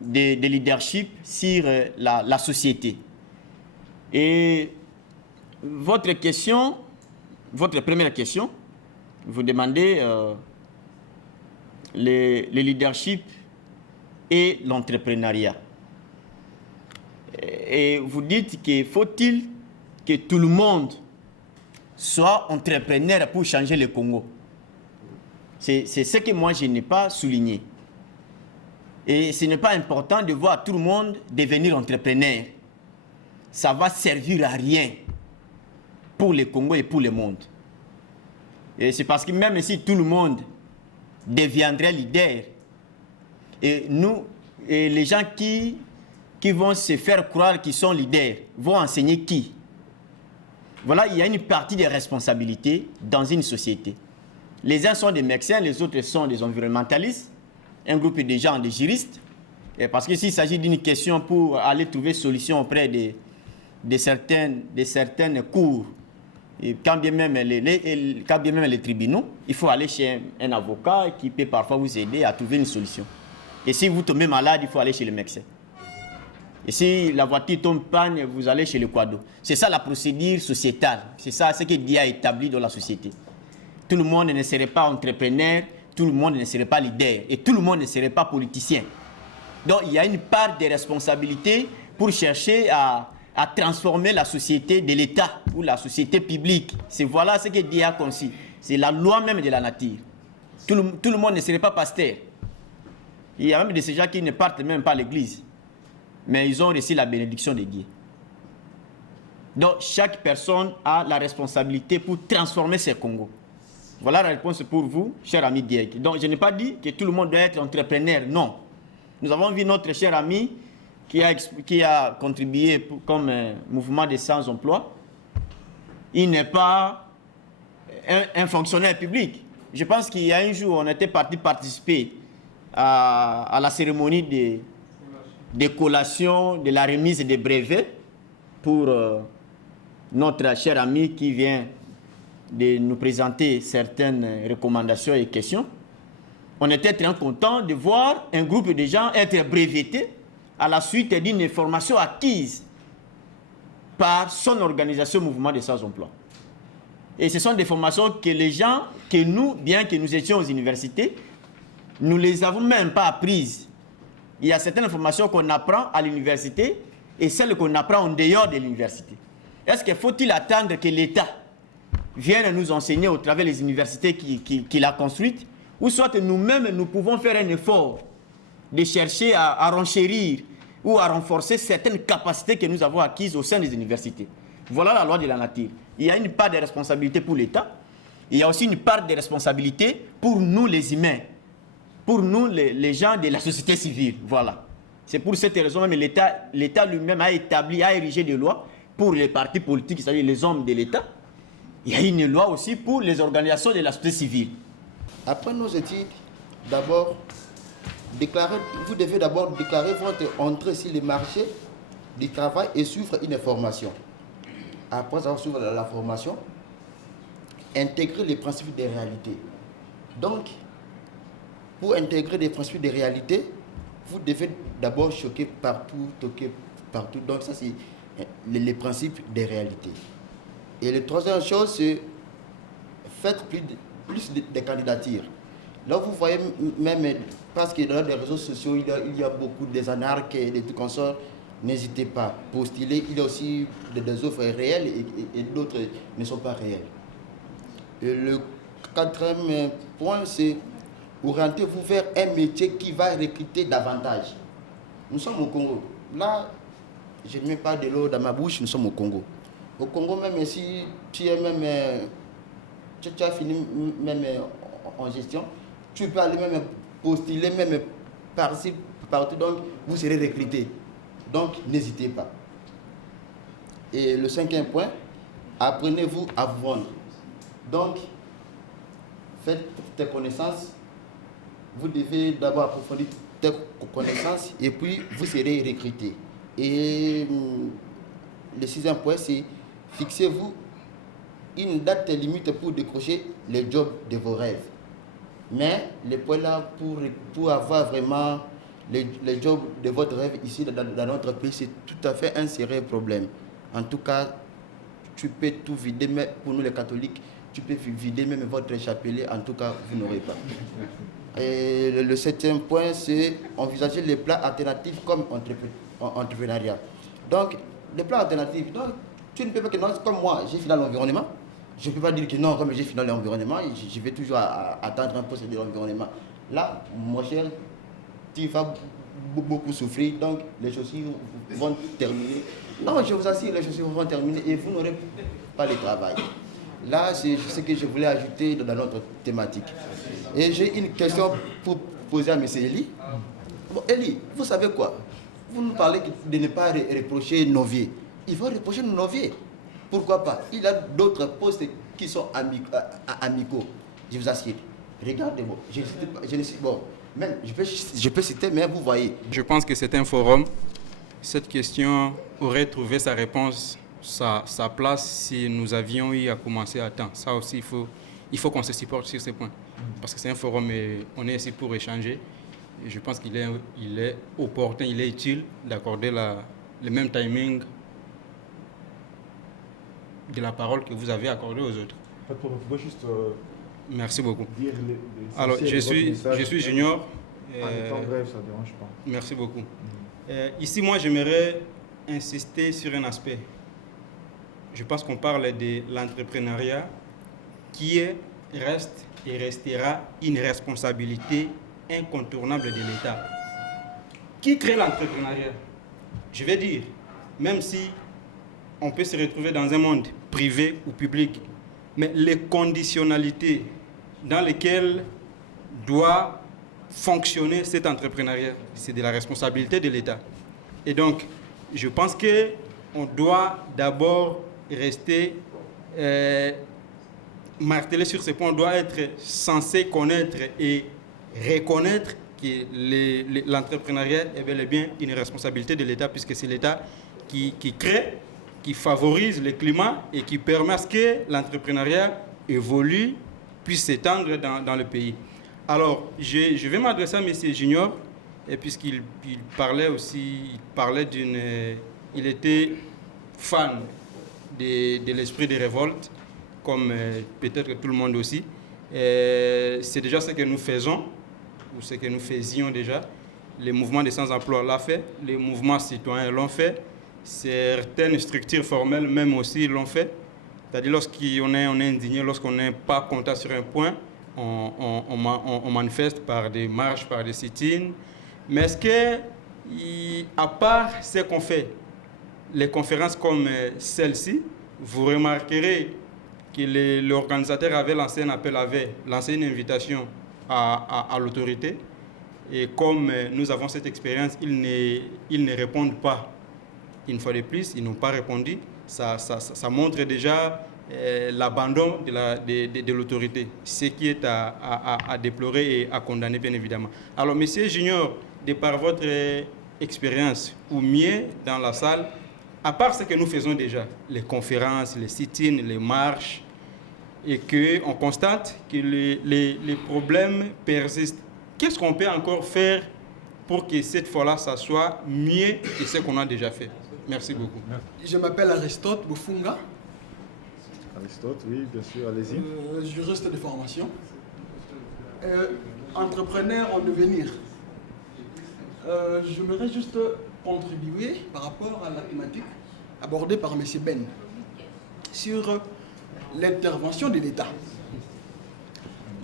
de leadership sur la société. Et votre première question, vous demandez le leadership et l'entrepreneuriat. Et vous dites qu'il faut-il que tout le monde soit entrepreneur pour changer le Congo. C'est ce que moi je n'ai pas souligné. Et ce n'est pas important de voir tout le monde devenir entrepreneur. Ça va servir à rien pour le Congo et pour le monde. Et c'est parce que même si tout le monde deviendrait leader, et nous, et les gens qui vont se faire croire qu'ils sont leaders, vont enseigner qui? Voilà, il y a une partie des responsabilités dans une société. Les uns sont des médecins, les autres sont des environnementalistes, un groupe de gens, des juristes. Et parce que s'il s'agit d'une question pour aller trouver solution auprès de certaines cours, et quand bien même les tribunaux, il faut aller chez un avocat qui peut parfois vous aider à trouver une solution. Et si vous tombez malade, il faut aller chez le médecin. Et si la voiture tombe panne, vous allez chez le quado. C'est ça la procédure sociétale. C'est ça ce que Dieu a établi dans la société. Tout le monde ne serait pas entrepreneur, tout le monde ne serait pas leader et tout le monde ne serait pas politicien. Donc il y a une part de responsabilité pour chercher à transformer la société de l'État ou la société publique. Voilà ce que Dieu a conçu. C'est la loi même de la nature. Tout le monde ne serait pas pasteur. Il y a même de ces gens qui ne partent même pas à l'église. Mais ils ont reçu la bénédiction de Dieu. Donc chaque personne a la responsabilité pour transformer ce Congo. Voilà la réponse pour vous, cher ami Diek. Donc je n'ai pas dit que tout le monde doit être entrepreneur, non. Nous avons vu notre cher ami qui a contribué comme mouvement des sans-emploi. Il n'est pas un fonctionnaire public. Je pense qu'il y a un jour, on était parti participer à la cérémonie de collation, de la remise des brevets pour notre cher ami qui vient de nous présenter certaines recommandations et questions. On était très content de voir un groupe de gens être brevetés à la suite d'une formation acquise par son organisation Mouvement des sans-emploi. Et ce sont des formations que les gens, que nous, bien que nous étions aux universités, nous ne les avons même pas apprises. Il y a certaines formations qu'on apprend à l'université et celles qu'on apprend en dehors de l'université. Est-ce qu'il faut-il attendre que l'État vienne nous enseigner au travers des universités qu'il a construites, ou soit nous-mêmes, nous pouvons faire un effort de chercher à renchérir ou à renforcer certaines capacités que nous avons acquises au sein des universités. Voilà la loi de la nature. Il y a une part de responsabilité pour l'État, il y a aussi une part de responsabilité pour nous les humains, pour nous les gens de la société civile. Voilà. C'est pour cette raison même l'État lui-même a érigé des lois pour les partis politiques, c'est-à-dire les hommes de l'État. Il y a une loi aussi pour les organisations de la société civile. Après nos études, vous devez d'abord déclarer votre entrée sur le marché du travail et suivre une formation. Après avoir suivi la formation, intégrer les principes des réalités. Donc, pour intégrer des principes de réalité, vous devez d'abord choquer partout, toquer partout. Donc ça, c'est les principes des réalités. Et la troisième chose, c'est faites plus de candidatures. Là, vous voyez même, parce que dans les réseaux sociaux, il y a beaucoup des anarques et des trucs comme ça. N'hésitez pas à postuler. Il y a aussi des offres réelles et d'autres ne sont pas réelles. Et le quatrième point, c'est orientez-vous vers un métier qui va recruter davantage. Nous sommes au Congo. Là, je ne mets pas de l'eau dans ma bouche, nous sommes au Congo. Au Congo, même si tu as fini même en gestion, tu peux aller même postuler, même par-ci, partout, donc vous serez recruté. Donc, n'hésitez pas. Et le cinquième point, apprenez-vous à vous vendre. Donc, faites tes connaissances. Vous devez d'abord approfondir tes connaissances et puis vous serez recruté. Et le sixième point, c'est fixez-vous une date limite pour décrocher les jobs de vos rêves. Mais le point là, pour avoir vraiment les jobs de votre rêve ici dans notre pays, c'est tout à fait un sérieux problème. En tout cas, tu peux tout vider, mais pour nous les catholiques, tu peux vider même votre chapelet, en tout cas, vous n'aurez pas. Et le septième point, c'est envisager les plans alternatifs comme entrepreneuriat. Donc, les plans alternatifs, donc, tu ne peux pas que non, comme moi, j'ai fini dans l'environnement. Je ne peux pas dire que non, comme j'ai fini dans l'environnement, je vais toujours attendre un poste de l'environnement. Là, mon cher, tu vas beaucoup souffrir, donc les chaussures vont terminer. Non, je vous assure, les chaussures vont terminer et vous n'aurez pas le travail. Là, c'est ce que je voulais ajouter dans notre thématique. Et j'ai une question pour poser à M. Eli. Bon, Eli, vous savez quoi? Vous nous parlez de ne pas reprocher nos vieux. Ils vont reprocher nos vieux. Pourquoi pas? Il y a d'autres postes qui sont amicaux. Je vous assure. Regardez-moi. Je ne sais pas. Bon, même, je peux citer, mais vous voyez. Je pense que c'est un forum. Cette question aurait trouvé sa réponse, sa place, si nous avions eu à commencer à temps. Ça aussi, il faut qu'on se supporte sur ce point. Parce que c'est un forum et on est ici pour échanger. Et je pense qu'il est opportun, il est utile d'accorder le même timing de la parole que vous avez accordé aux autres. Juste merci beaucoup. Dire alors, je suis junior. En temps bref, ça ne dérange pas. Merci beaucoup. Ici, moi, j'aimerais insister sur un aspect. Je pense qu'on parle de l'entrepreneuriat qui reste et restera une responsabilité incontournable de l'État. Qui crée l'entrepreneuriat? Je vais dire, même si on peut se retrouver dans un monde privé ou public, mais les conditionnalités dans lesquelles doit fonctionner cet entrepreneuriat, c'est de la responsabilité de l'État. Et donc, je pense qu'on doit d'abord rester martelé sur ce point. On doit être censé connaître et reconnaître que l'entrepreneuriat est bel et bien une responsabilité de l'État, puisque c'est l'État qui crée, qui favorise le climat et qui permet à ce que l'entrepreneuriat évolue, puisse s'étendre dans le pays. Alors, je vais m'adresser à M. Junior, et puisqu'il parlait il était fan de l'esprit de révolte, comme peut-être tout le monde aussi. C'est déjà ce que nous faisons, ou ce que nous faisions déjà. Les mouvements des sans-emploi l'ont fait, les mouvements citoyens l'ont fait, certaines structures formelles même aussi l'ont fait. C'est-à-dire lorsqu'on est indigné, lorsqu'on n'est pas content sur un point, on manifeste par des marches, par des sit-ins. Mais est-ce que, à part ce qu'on fait, les conférences comme celle-ci, vous remarquerez que l'organisateur avait lancé un appel, avait lancé une invitation à l'autorité. Et comme nous avons cette expérience, ils ne répondent pas. Une fois de plus, ils n'ont pas répondu. Ça montre déjà l'abandon de l'autorité, ce qui est à déplorer et à condamner, bien évidemment. Alors, Monsieur Junior, de par votre expérience, ou mieux dans la salle, à part ce que nous faisons déjà, les conférences, les sit-ins, les marches, et qu'on constate que les problèmes persistent, qu'est-ce qu'on peut encore faire pour que cette fois-là, ça soit mieux que ce qu'on a déjà fait? Merci beaucoup. Je m'appelle Aristote Bofunga. Aristote, oui, bien sûr, allez-y. Juriste de formation. Entrepreneur en devenir. J'aimerais juste contribuer par rapport à la thématique abordée par M. Ben sur l'intervention de l'État.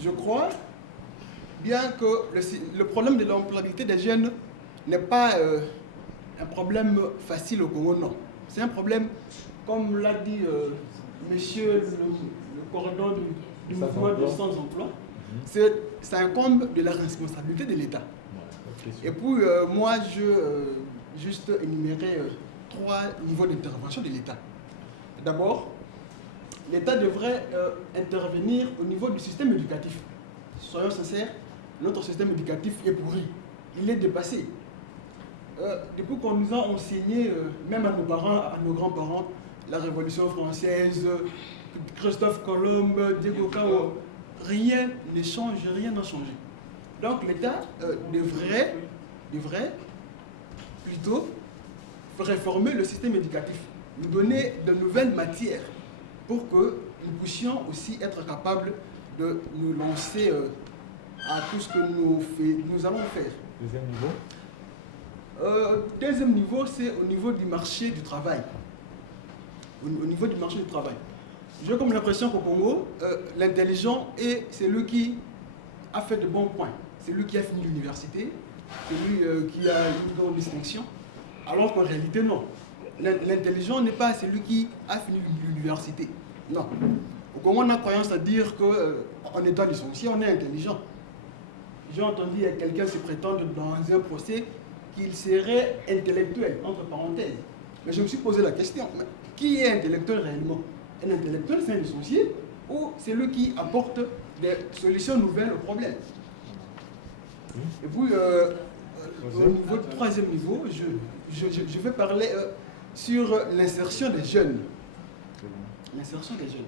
Je crois bien que le problème de l'employabilité des jeunes n'est pas un problème facile au Congo, non. C'est un problème, comme l'a dit monsieur le coordonnateur du mouvement de sans-emploi, ça incombe de la responsabilité de l'État. Et puis, moi, je juste énumérer 3 niveaux d'intervention de l'État. D'abord, l'État devrait intervenir au niveau du système éducatif. Soyons sincères, notre système éducatif est pourri. Il est dépassé. Depuis qu'on nous a enseigné, même à nos parents, à nos grands-parents, la Révolution française, Christophe Colomb, Diego Cao, rien ne change, rien n'a changé. Donc l'État devrait plutôt réformer le système éducatif, nous donner de nouvelles matières pour que nous puissions aussi être capables de nous lancer à tout ce que nous allons faire. Deuxième niveau? Deuxième niveau, c'est au niveau du marché du travail. Au niveau du marché du travail. J'ai comme l'impression qu'au Congo, l'intelligent est celui qui a fait de bons points. C'est lui qui a fini l'université, c'est lui qui a une grande distinction. Alors qu'en réalité, non. L'intelligent n'est pas celui qui a fini l'université. Non. Au Congo, on a croyance à dire qu'en étant licencié, on est intelligent. J'ai entendu quelqu'un se prétendre dans un procès qu'il serait intellectuel, entre parenthèses. Mais je me suis posé la question, mais qui est intellectuel réellement? Un intellectuel, c'est un licencié ou c'est lui qui apporte des solutions nouvelles aux problèmes? Et puis, au niveau du troisième niveau, je vais parler sur l'insertion des jeunes. L'insertion des jeunes.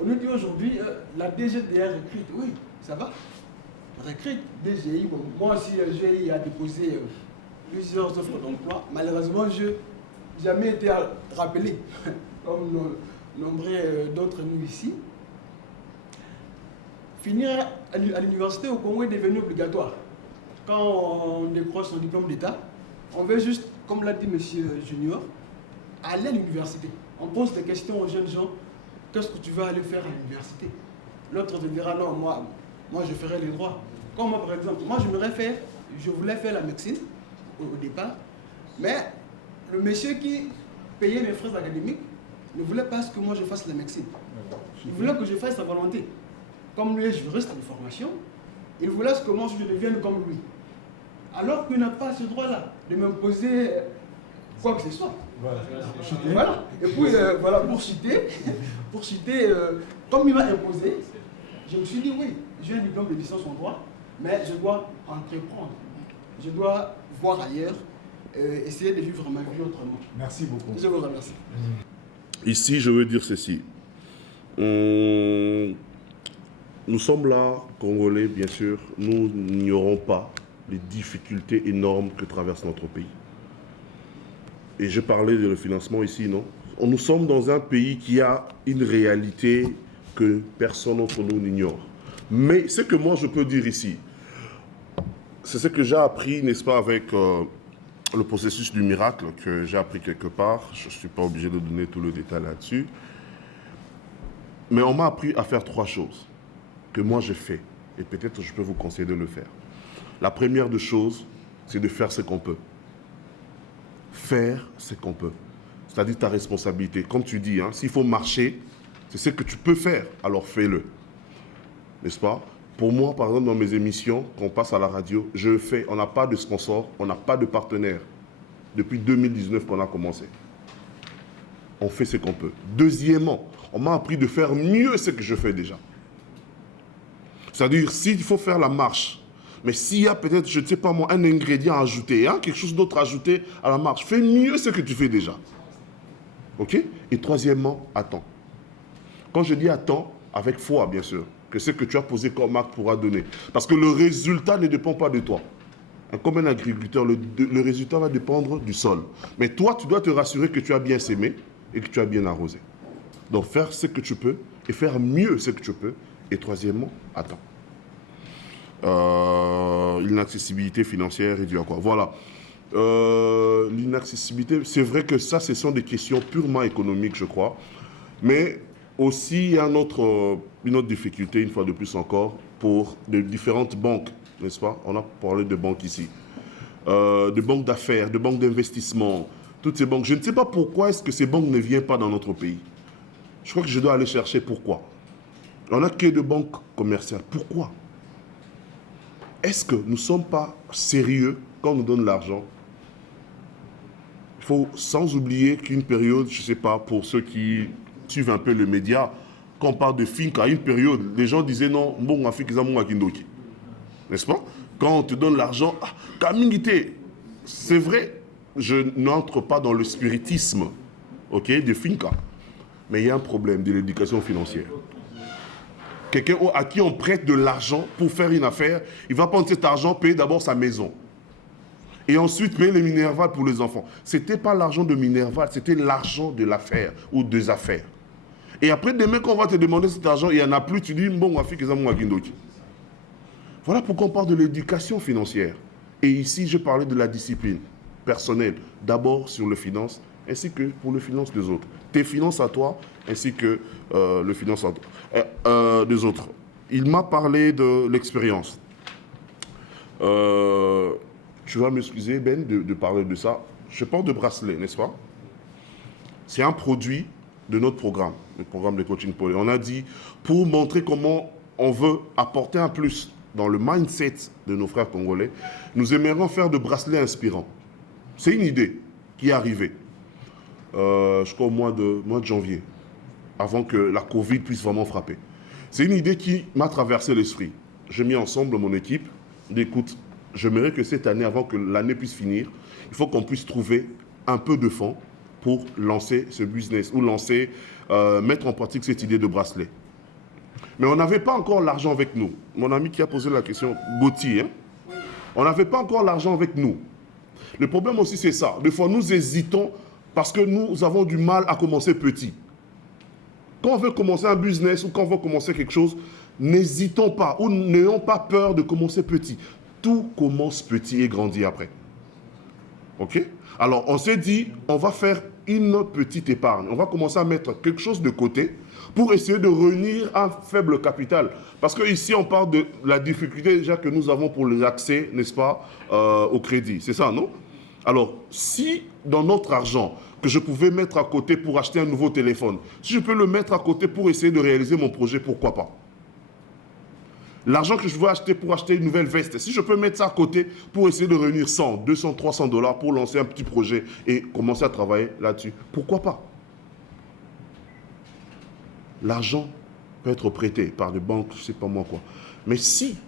On nous dit aujourd'hui, la DGDR recrute. Oui, ça va. Recrute, DGI. Bon, moi aussi, j'ai déposé plusieurs offres d'emploi. Malheureusement, je n'ai jamais été rappelé, comme nombreux d'entre nous ici. Finir à l'université au Congo est devenu obligatoire. Quand on décroche son diplôme d'État, on veut juste, comme l'a dit M. Junior, aller à l'université. On pose des questions aux jeunes gens, qu'est-ce que tu vas aller faire à l'université? L'autre te dira, non, moi je ferai les droits. Comme moi par exemple, moi je voulais faire la médecine au départ, mais le monsieur qui payait mes frais académiques ne voulait pas que moi je fasse la médecine. Il voulait que je fasse sa volonté. Comme lui est juriste de formation, il voulait que moi je devienne comme lui. Alors qu'il n'a pas ce droit-là de m'imposer quoi que ce soit. Voilà. Et puis, voilà, pour citer, comme il m'a imposé, je me suis dit, oui, j'ai un diplôme de licence en droit, mais je dois entreprendre. Je dois voir ailleurs, essayer de vivre ma vie autrement. Merci beaucoup. Je vous remercie. Ici, je veux dire ceci. Nous sommes là, Congolais, bien sûr, nous n'ignorons pas les difficultés énormes que traverse notre pays. Et je parlais de le financement ici, non? Nous sommes dans un pays qui a une réalité que personne d'entre nous n'ignore. Mais ce que moi je peux dire ici, c'est ce que j'ai appris, n'est-ce pas, avec le processus du miracle, que j'ai appris quelque part. Je ne suis pas obligé de donner tout le détail là-dessus. Mais on m'a appris à faire 3 choses que moi j'ai fait. Et peut-être je peux vous conseiller de le faire. La première des choses, c'est de faire ce qu'on peut. Faire ce qu'on peut. C'est-à-dire ta responsabilité. Comme tu dis, hein, s'il faut marcher, c'est ce que tu peux faire, alors fais-le. N'est-ce pas? Pour moi, par exemple, dans mes émissions, quand on passe à la radio, je fais, on n'a pas de sponsor, on n'a pas de partenaire. Depuis 2019 qu'on a commencé. On fait ce qu'on peut. Deuxièmement, on m'a appris de faire mieux ce que je fais déjà. C'est-à-dire, s'il faut faire la marche, mais s'il y a peut-être, je ne sais pas moi, un ingrédient à ajouter, hein, quelque chose d'autre à ajouter à la marche, fais mieux ce que tu fais déjà. OK? Et troisièmement, attends. Quand je dis attends, avec foi, bien sûr. que ce que tu as posé comme acte pourra donner. Parce que le résultat ne dépend pas de toi. Comme un agriculteur, le résultat va dépendre du sol. Mais toi, tu dois te rassurer que tu as bien sémé et que tu as bien arrosé. Donc, faire ce que tu peux et faire mieux ce que tu peux. Et troisièmement, attends. L'inaccessibilité financière et du quoi. Voilà. L'inaccessibilité, c'est vrai que ça, ce sont des questions purement économiques, je crois. Mais aussi, il y a une autre difficulté, une fois de plus encore, pour de différentes banques, n'est-ce pas? On a parlé de banques ici. De banques d'affaires, de banques d'investissement, toutes ces banques. Je ne sais pas pourquoi est-ce que ces banques ne viennent pas dans notre pays. Je crois que je dois aller chercher pourquoi. On n'a que de banques commerciales. Pourquoi? Est-ce que nous ne sommes pas sérieux quand on nous donne l'argent? Il faut, sans oublier qu'une période, je ne sais pas, pour ceux qui suivent un peu le média, quand on parle de Finca, une période, les gens disaient non, bon, Afrique, n'est-ce pas? Quand on te donne l'argent, Kamingité, c'est vrai, je n'entre pas dans le spiritisme, ok, de Finca, mais il y a un problème de l'éducation financière. Quelqu'un à qui on prête de l'argent pour faire une affaire, il va prendre cet argent, payer d'abord sa maison. Et ensuite payer les Minerval pour les enfants. Ce n'était pas l'argent de Minerval, c'était l'argent de l'affaire ou des affaires. Et après, demain, quand on va te demander cet argent, il n'y en a plus, tu dis, bon, ma fille, voilà pourquoi on parle de l'éducation financière. Et ici, je parlais de la discipline personnelle, d'abord sur les finances, ainsi que pour les finances des autres. Tes finances à toi, ainsi que les finances des autres. Il m'a parlé de l'expérience. Tu vas m'excuser, Ben, de parler de ça. Je parle de bracelet, n'est-ce pas? C'est un produit de notre programme, le programme de coaching pôle. On a dit, pour montrer comment on veut apporter un plus dans le mindset de nos frères congolais, nous aimerions faire de bracelets inspirants. C'est une idée qui est arrivée, je crois au mois de janvier, avant que la Covid puisse vraiment frapper. C'est une idée qui m'a traversé l'esprit. J'ai mis ensemble mon équipe, d'écoute, j'aimerais que cette année, avant que l'année puisse finir, il faut qu'on puisse trouver un peu de fonds pour lancer ce business, ou mettre en pratique cette idée de bracelet. Mais on n'avait pas encore l'argent avec nous. Mon ami qui a posé la question, Gauthier, on n'avait pas encore l'argent avec nous. Le problème aussi, c'est ça. Des fois, nous hésitons parce que nous avons du mal à commencer petit. Quand on veut commencer un business ou quand on veut commencer quelque chose, n'hésitons pas ou n'ayons pas peur de commencer petit. Tout commence petit et grandit après. OK? Alors, on s'est dit, on va faire une petite épargne. On va commencer à mettre quelque chose de côté pour essayer de réunir un faible capital. Parce qu'ici, on parle de la difficulté déjà que nous avons pour l'accès, n'est-ce pas, au crédit. C'est ça, non? Alors, si dans notre argent que je pouvais mettre à côté pour acheter un nouveau téléphone, si je peux le mettre à côté pour essayer de réaliser mon projet, pourquoi pas? L'argent que je veux acheter pour acheter une nouvelle veste, si je peux mettre ça à côté pour essayer de réunir 100, 200, 300 $ pour lancer un petit projet et commencer à travailler là-dessus, pourquoi pas? L'argent peut être prêté par des banques, je ne sais pas moi quoi. Mais si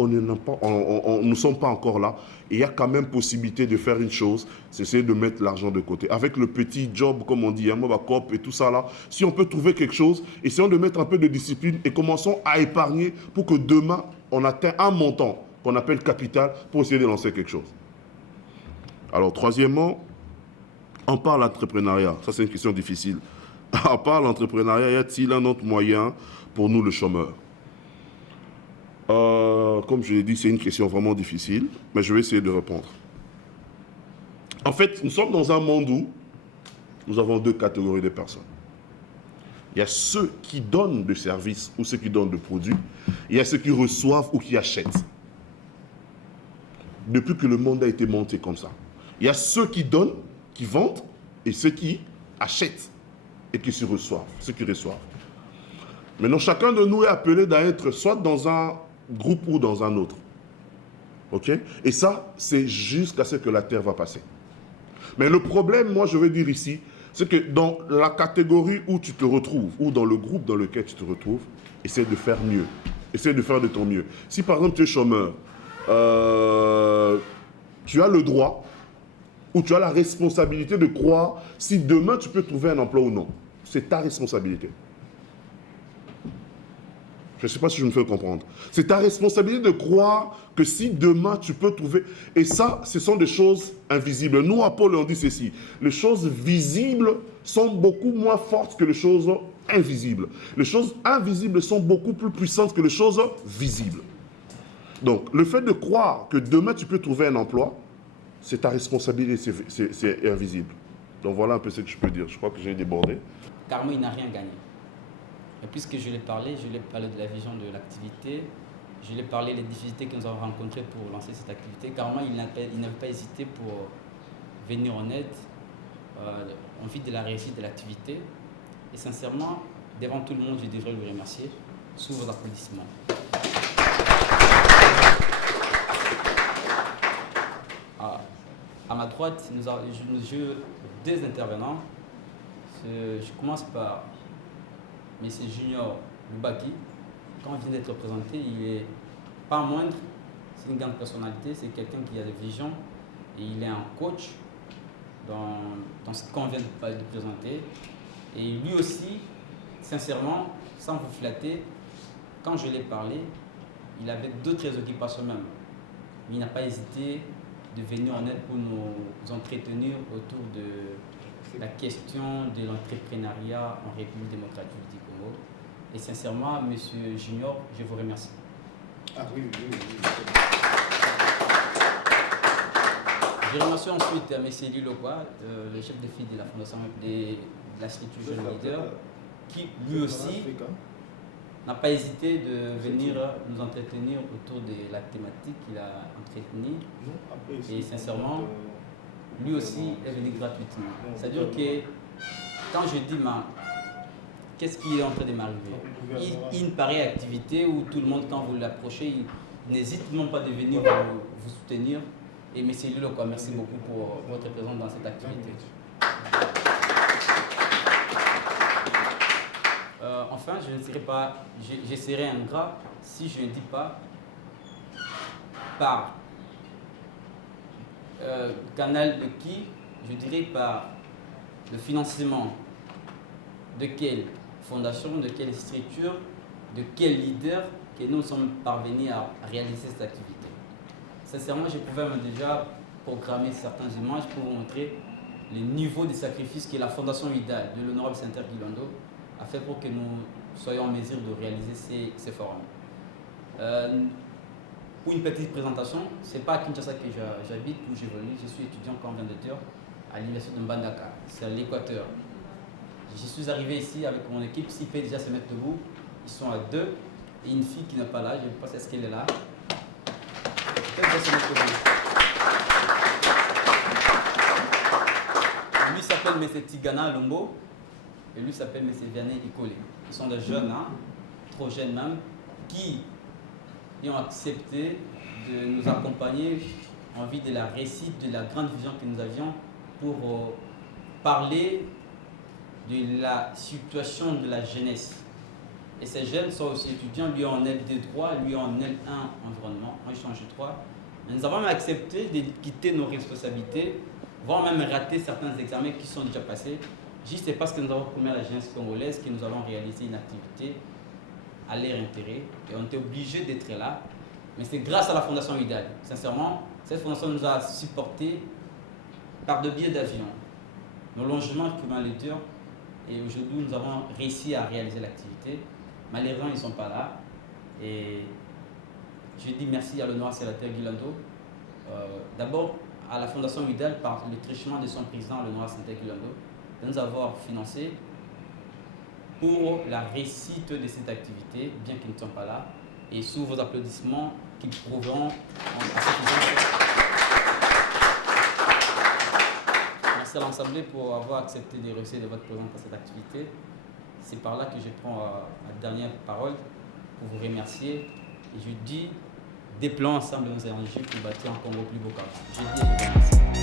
on ne sommes pas encore là, il y a quand même possibilité de faire une chose, c'est essayer de mettre l'argent de côté. Avec le petit job, comme on dit, Mobacop et tout ça là, si on peut trouver quelque chose, essayons de mettre un peu de discipline et commençons à épargner pour que demain, on atteigne un montant qu'on appelle capital pour essayer de lancer quelque chose. Alors, troisièmement, on parle d'entrepreneuriat. Ça, c'est une question difficile. On parle d'entrepreneuriat, y a-t-il un autre moyen pour nous, le chômeur? Comme je l'ai dit, c'est une question vraiment difficile, mais je vais essayer de répondre. En fait, nous sommes dans un monde où nous avons deux catégories de personnes. Il y a ceux qui donnent des services ou ceux qui donnent des produits. Il y a ceux qui reçoivent ou qui achètent. Depuis que le monde a été monté comme ça. Il y a ceux qui donnent, qui vendent, et ceux qui achètent et qui se reçoivent, ceux qui reçoivent. Maintenant, chacun de nous est appelé d'être soit dans un groupe ou dans un autre. OK? Et ça, c'est jusqu'à ce que la terre va passer. Mais le problème, moi, je veux dire ici, c'est que dans la catégorie où tu te retrouves, ou dans le groupe dans lequel tu te retrouves, essaie de faire mieux. Essaie de faire de ton mieux. Si, par exemple, tu es chômeur, tu as le droit, ou tu as la responsabilité de croire si demain tu peux trouver un emploi ou non. C'est ta responsabilité. Je ne sais pas si je me fais comprendre. C'est ta responsabilité de croire que si demain tu peux trouver... Et ça, ce sont des choses invisibles. Nous, à Paul, on dit ceci. Les choses visibles sont beaucoup moins fortes que les choses invisibles. Les choses invisibles sont beaucoup plus puissantes que les choses visibles. Donc, le fait de croire que demain tu peux trouver un emploi, c'est ta responsabilité, c'est invisible. Donc voilà un peu ce que je peux dire. Je crois que j'ai débordé. Carmo, il n'a rien gagné. Et puisque je l'ai parlé de la vision de l'activité, je l'ai parlé des difficultés que nous avons rencontrées pour lancer cette activité. Carmo, il n'a pas hésité pour venir en aide en vue de la réussite de l'activité. Et sincèrement, devant tout le monde, je devrais le remercier sous vos applaudissements. À ma droite, nous avons deux intervenants. Je commence par M. Junior Lubaki. Quand il vient d'être présenté, il n'est pas moindre. C'est une grande personnalité, c'est quelqu'un qui a des visions et il est un coach dans ce qu'on vient de présenter. Et lui aussi, sincèrement, sans vous flatter, quand je l'ai parlé, il avait d'autres occupations même. Mais il n'a pas hésité de venir en aide pour nous entretenir autour de la question de l'entrepreneuriat en République démocratique du Congo. Et sincèrement, Monsieur Junior, je vous remercie. Ah oui. Je remercie ensuite M. Elie Lokwa, le chef de file de la Fondation de l'Institut Jeune Leader, qui lui aussi n'a pas hésité de venir nous entretenir autour de la thématique qu'il a entretenue. Et sincèrement, lui aussi est venu gratuitement. C'est-à-dire que quand je dis, qu'est-ce qui est en train de m'arriver? Une pareille activité où tout le monde, quand vous l'approchez, il n'hésite même pas de venir vous soutenir. Et M. Lilo, merci beaucoup pour votre présence dans cette activité. Enfin, je serai ingrat si je ne dis pas par canal de qui, je dirais par le financement de quelle fondation, de quelle structure, de quel leader que nous sommes parvenus à réaliser cette activité. Sincèrement, je pouvais déjà programmer certaines images pour vous montrer le niveau de sacrifice que la Fondation Vidal de l'honorable Sénateur Guilando a fait pour que nous soyons en mesure de réaliser ces forums. Pour une petite présentation, ce n'est pas à Kinshasa que j'habite, où j'évolue. Je suis étudiant, comme on vient de dire, à l'université de Mbandaka, c'est à l'Équateur. Je suis arrivé ici avec mon équipe, s'ils peuvent déjà se mettre debout. Ils sont à deux, et une fille qui n'est pas là, je ne sais pas si est-ce qu'elle est là. Lui s'appelle M. Tigana Lombo et lui s'appelle M. Vianney Ikole. Ils sont des jeunes, trop jeunes même, qui ont accepté de nous accompagner en vue de la réussite de la grande vision que nous avions pour parler de la situation de la jeunesse. Et ces jeunes sont aussi étudiants, lui en L2 droit, lui en L1 environnement, en échange 3. Nous avons même accepté de quitter nos responsabilités, voire même rater certains examens qui sont déjà passés, juste parce que nous avons promis à la jeunesse congolaise que nous allons réaliser une activité à leur intérêt. Et on était obligé d'être là. Mais c'est grâce à la Fondation Vidal. Sincèrement, cette fondation nous a supportés par de billets d'avion, nos logements qui et aujourd'hui nous avons réussi à réaliser l'activité. Malheureusement, ils ne sont pas là. Et je dis merci à l'honorable sénateur Guilando. D'abord, à la Fondation Vidal, par le truchement de son président, l'honorable sénateur Guilando, de nous avoir financé pour la réussite de cette activité, bien qu'ils ne sont pas là. Et sous vos applaudissements qui prouveront à merci à l'Assemblée pour avoir accepté de réussir de votre présence à cette activité. C'est par là que je prends la dernière parole pour vous remercier. Et je dis, déployons ensemble nos énergies pour bâtir un Congo plus beau qu'avant. Je dis, merci.